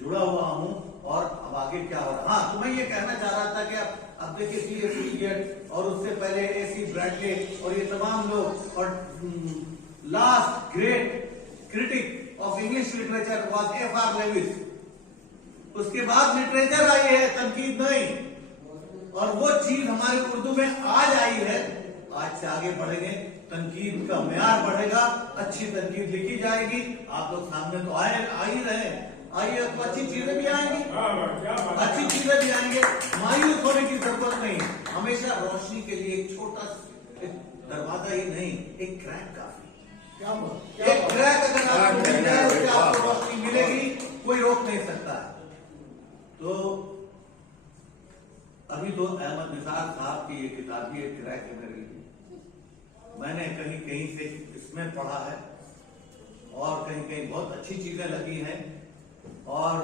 जुड़ा हुआ हूँ। और अब आगे क्या हो रहा, हाँ, तो मैं ये कहना चाह रहा था कि अब देखिए C.S. Eliot और उससे पहले A.C. ब्रैडले और ये तमाम लोग, और last great critic of English literature was F.R. Leavis. उसके बाद लिटरेचर आई है, तनकीद नहीं, और वो चीज हमारे उर्दू में आज आई है। आज से आगे बढ़ेंगे, तनकीद का म्यार बढ़ेगा, अच्छी तनकीद लिखी जाएगी। आप लोग सामने तो आ ही रहे हैं, आइए तो अच्छी चीजें भी आएंगी, अच्छी चीजें भी आएंगे। मायूस होने की जरूरत नहीं, हमेशा रोशनी के लिए एक छोटा दरवाजा ही नहीं, एक क्रैक काफी। एक क्रैक अगर आपको मिल जाए, उससे आपको रोशनी मिलेगी, कोई रोक नहीं सकता है। तो अभी तो अहमद निसार साहब की ये किताब भी एक क्रैक है मेरे लिए। मैंने कहीं कहीं से इसमें पढ़ा है और कहीं कहीं बहुत अच्छी चीजें लगी हैं, और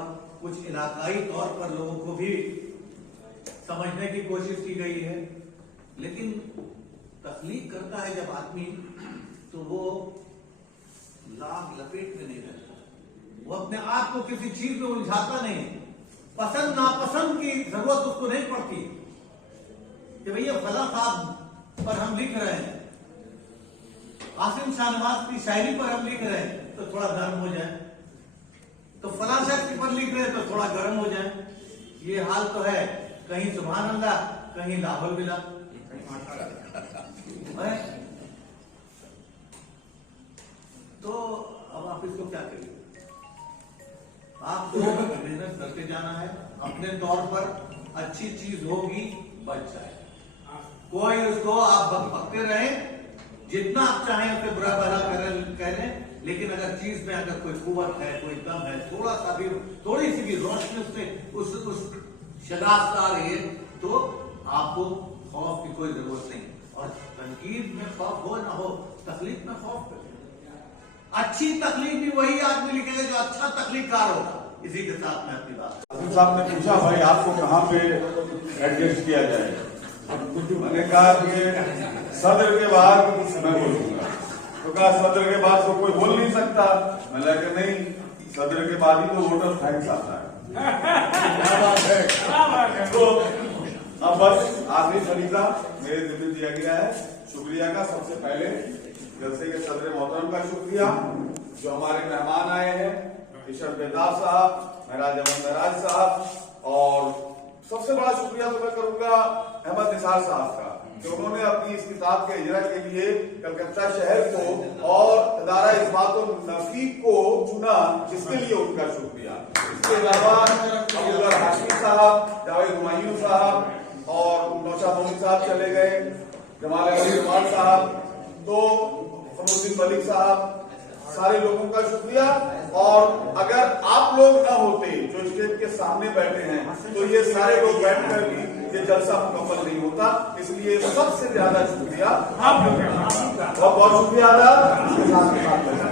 कुछ इलाकाई तौर पर लोगों को भी समझने की कोशिश की गई है। लेकिन तख्लीक करता है जब आदमी, तो वो लाग लपेट में नहीं रहता, वो अपने आप को किसी चीज में उलझाता नहीं। पसंद नापसंद की जरूरत उसको नहीं पड़ती कि भैया फला साहब पर हम लिख रहे हैं, आसिम शाहनवाज की शायरी पर हम लिख रहे हैं तो थोड़ा गर्म हो जाए, तो फला शख्स पर लिख रहे हैं तो थोड़ा गर्म हो जाए। ये हाल तो है, कहीं सुभान अल्लाह, कहीं लाहौल बिला। तो अब आप इसको क्या करिए, आपको मेहनत करते जाना है, अपने तौर पर अच्छी चीज होगी, बच जाए। कोई उसको आप बकते रहे, जितना आप चाहें उसे बुरा भला करें, लेकिन अगर चीज में अगर कोई कुव्वत है, कोई दम है, थोड़ा सा भी, थोड़ी सी भी रोशनी उसमें उस शगाफ्त आ रही है, तो आपको खौफ की कोई जरूरत नहीं। और तनकीद में खौफ हो ना हो, तकलीफ में खौफ करें। अच्छी तकलीफ भी वही आदमी लिखेगा जो अच्छा तकलीफकार होगा। इसी के साथ में अपनी बात, आसिम साहब ने पूछा भाई आपको कहाँ पे एडजस्ट किया जाए। मैंने कहा कि सदर के बाहर मैं बोलूंगा, तो कहा सदर के बाद तो कोई बोल नहीं सकता। मैं लगा नहीं, सदर के बाद ही तो वोटर थैंक्स आता है। तो अब बस आखिरी फरीजा मेरे दिल में दिया गया है शुक्रिया का। सबसे पहले जलसे के सदर मोहतरम का शुक्रिया, जो हमारे मेहमान आए हैं, किशन बेताब साहब, महराज अमन महराज साहब, और सबसे बड़ा शुक्रिया तो मैं करूंगा अहमद निसार साहब का, कि उन्होंने अपनी इस किताब के इजरा के लिए कलकत्ता शहर को और इदारा इस्बातुल नफीक को चुना, इसके लिए उनका शुक्रिया। इसके अलावा अबूजर हाशमी साहब, जावेद हुमायूं साहब और नौशाद मोमिन साहब चले गए, जमाल अली जमाल साहब, तो फमुद्दीन मलिक साहब, सारे लोगों का शुक्रिया। और अगर आप लोग न होते जो स्टेज के सामने बैठे हैं तो ये सारे लोग बैठकर भी ये जलसा मुकम्मल नहीं होता। इसलिए सबसे ज्यादा शुक्रिया आप लोगों का, बहुत बहुत शुक्रिया अदा।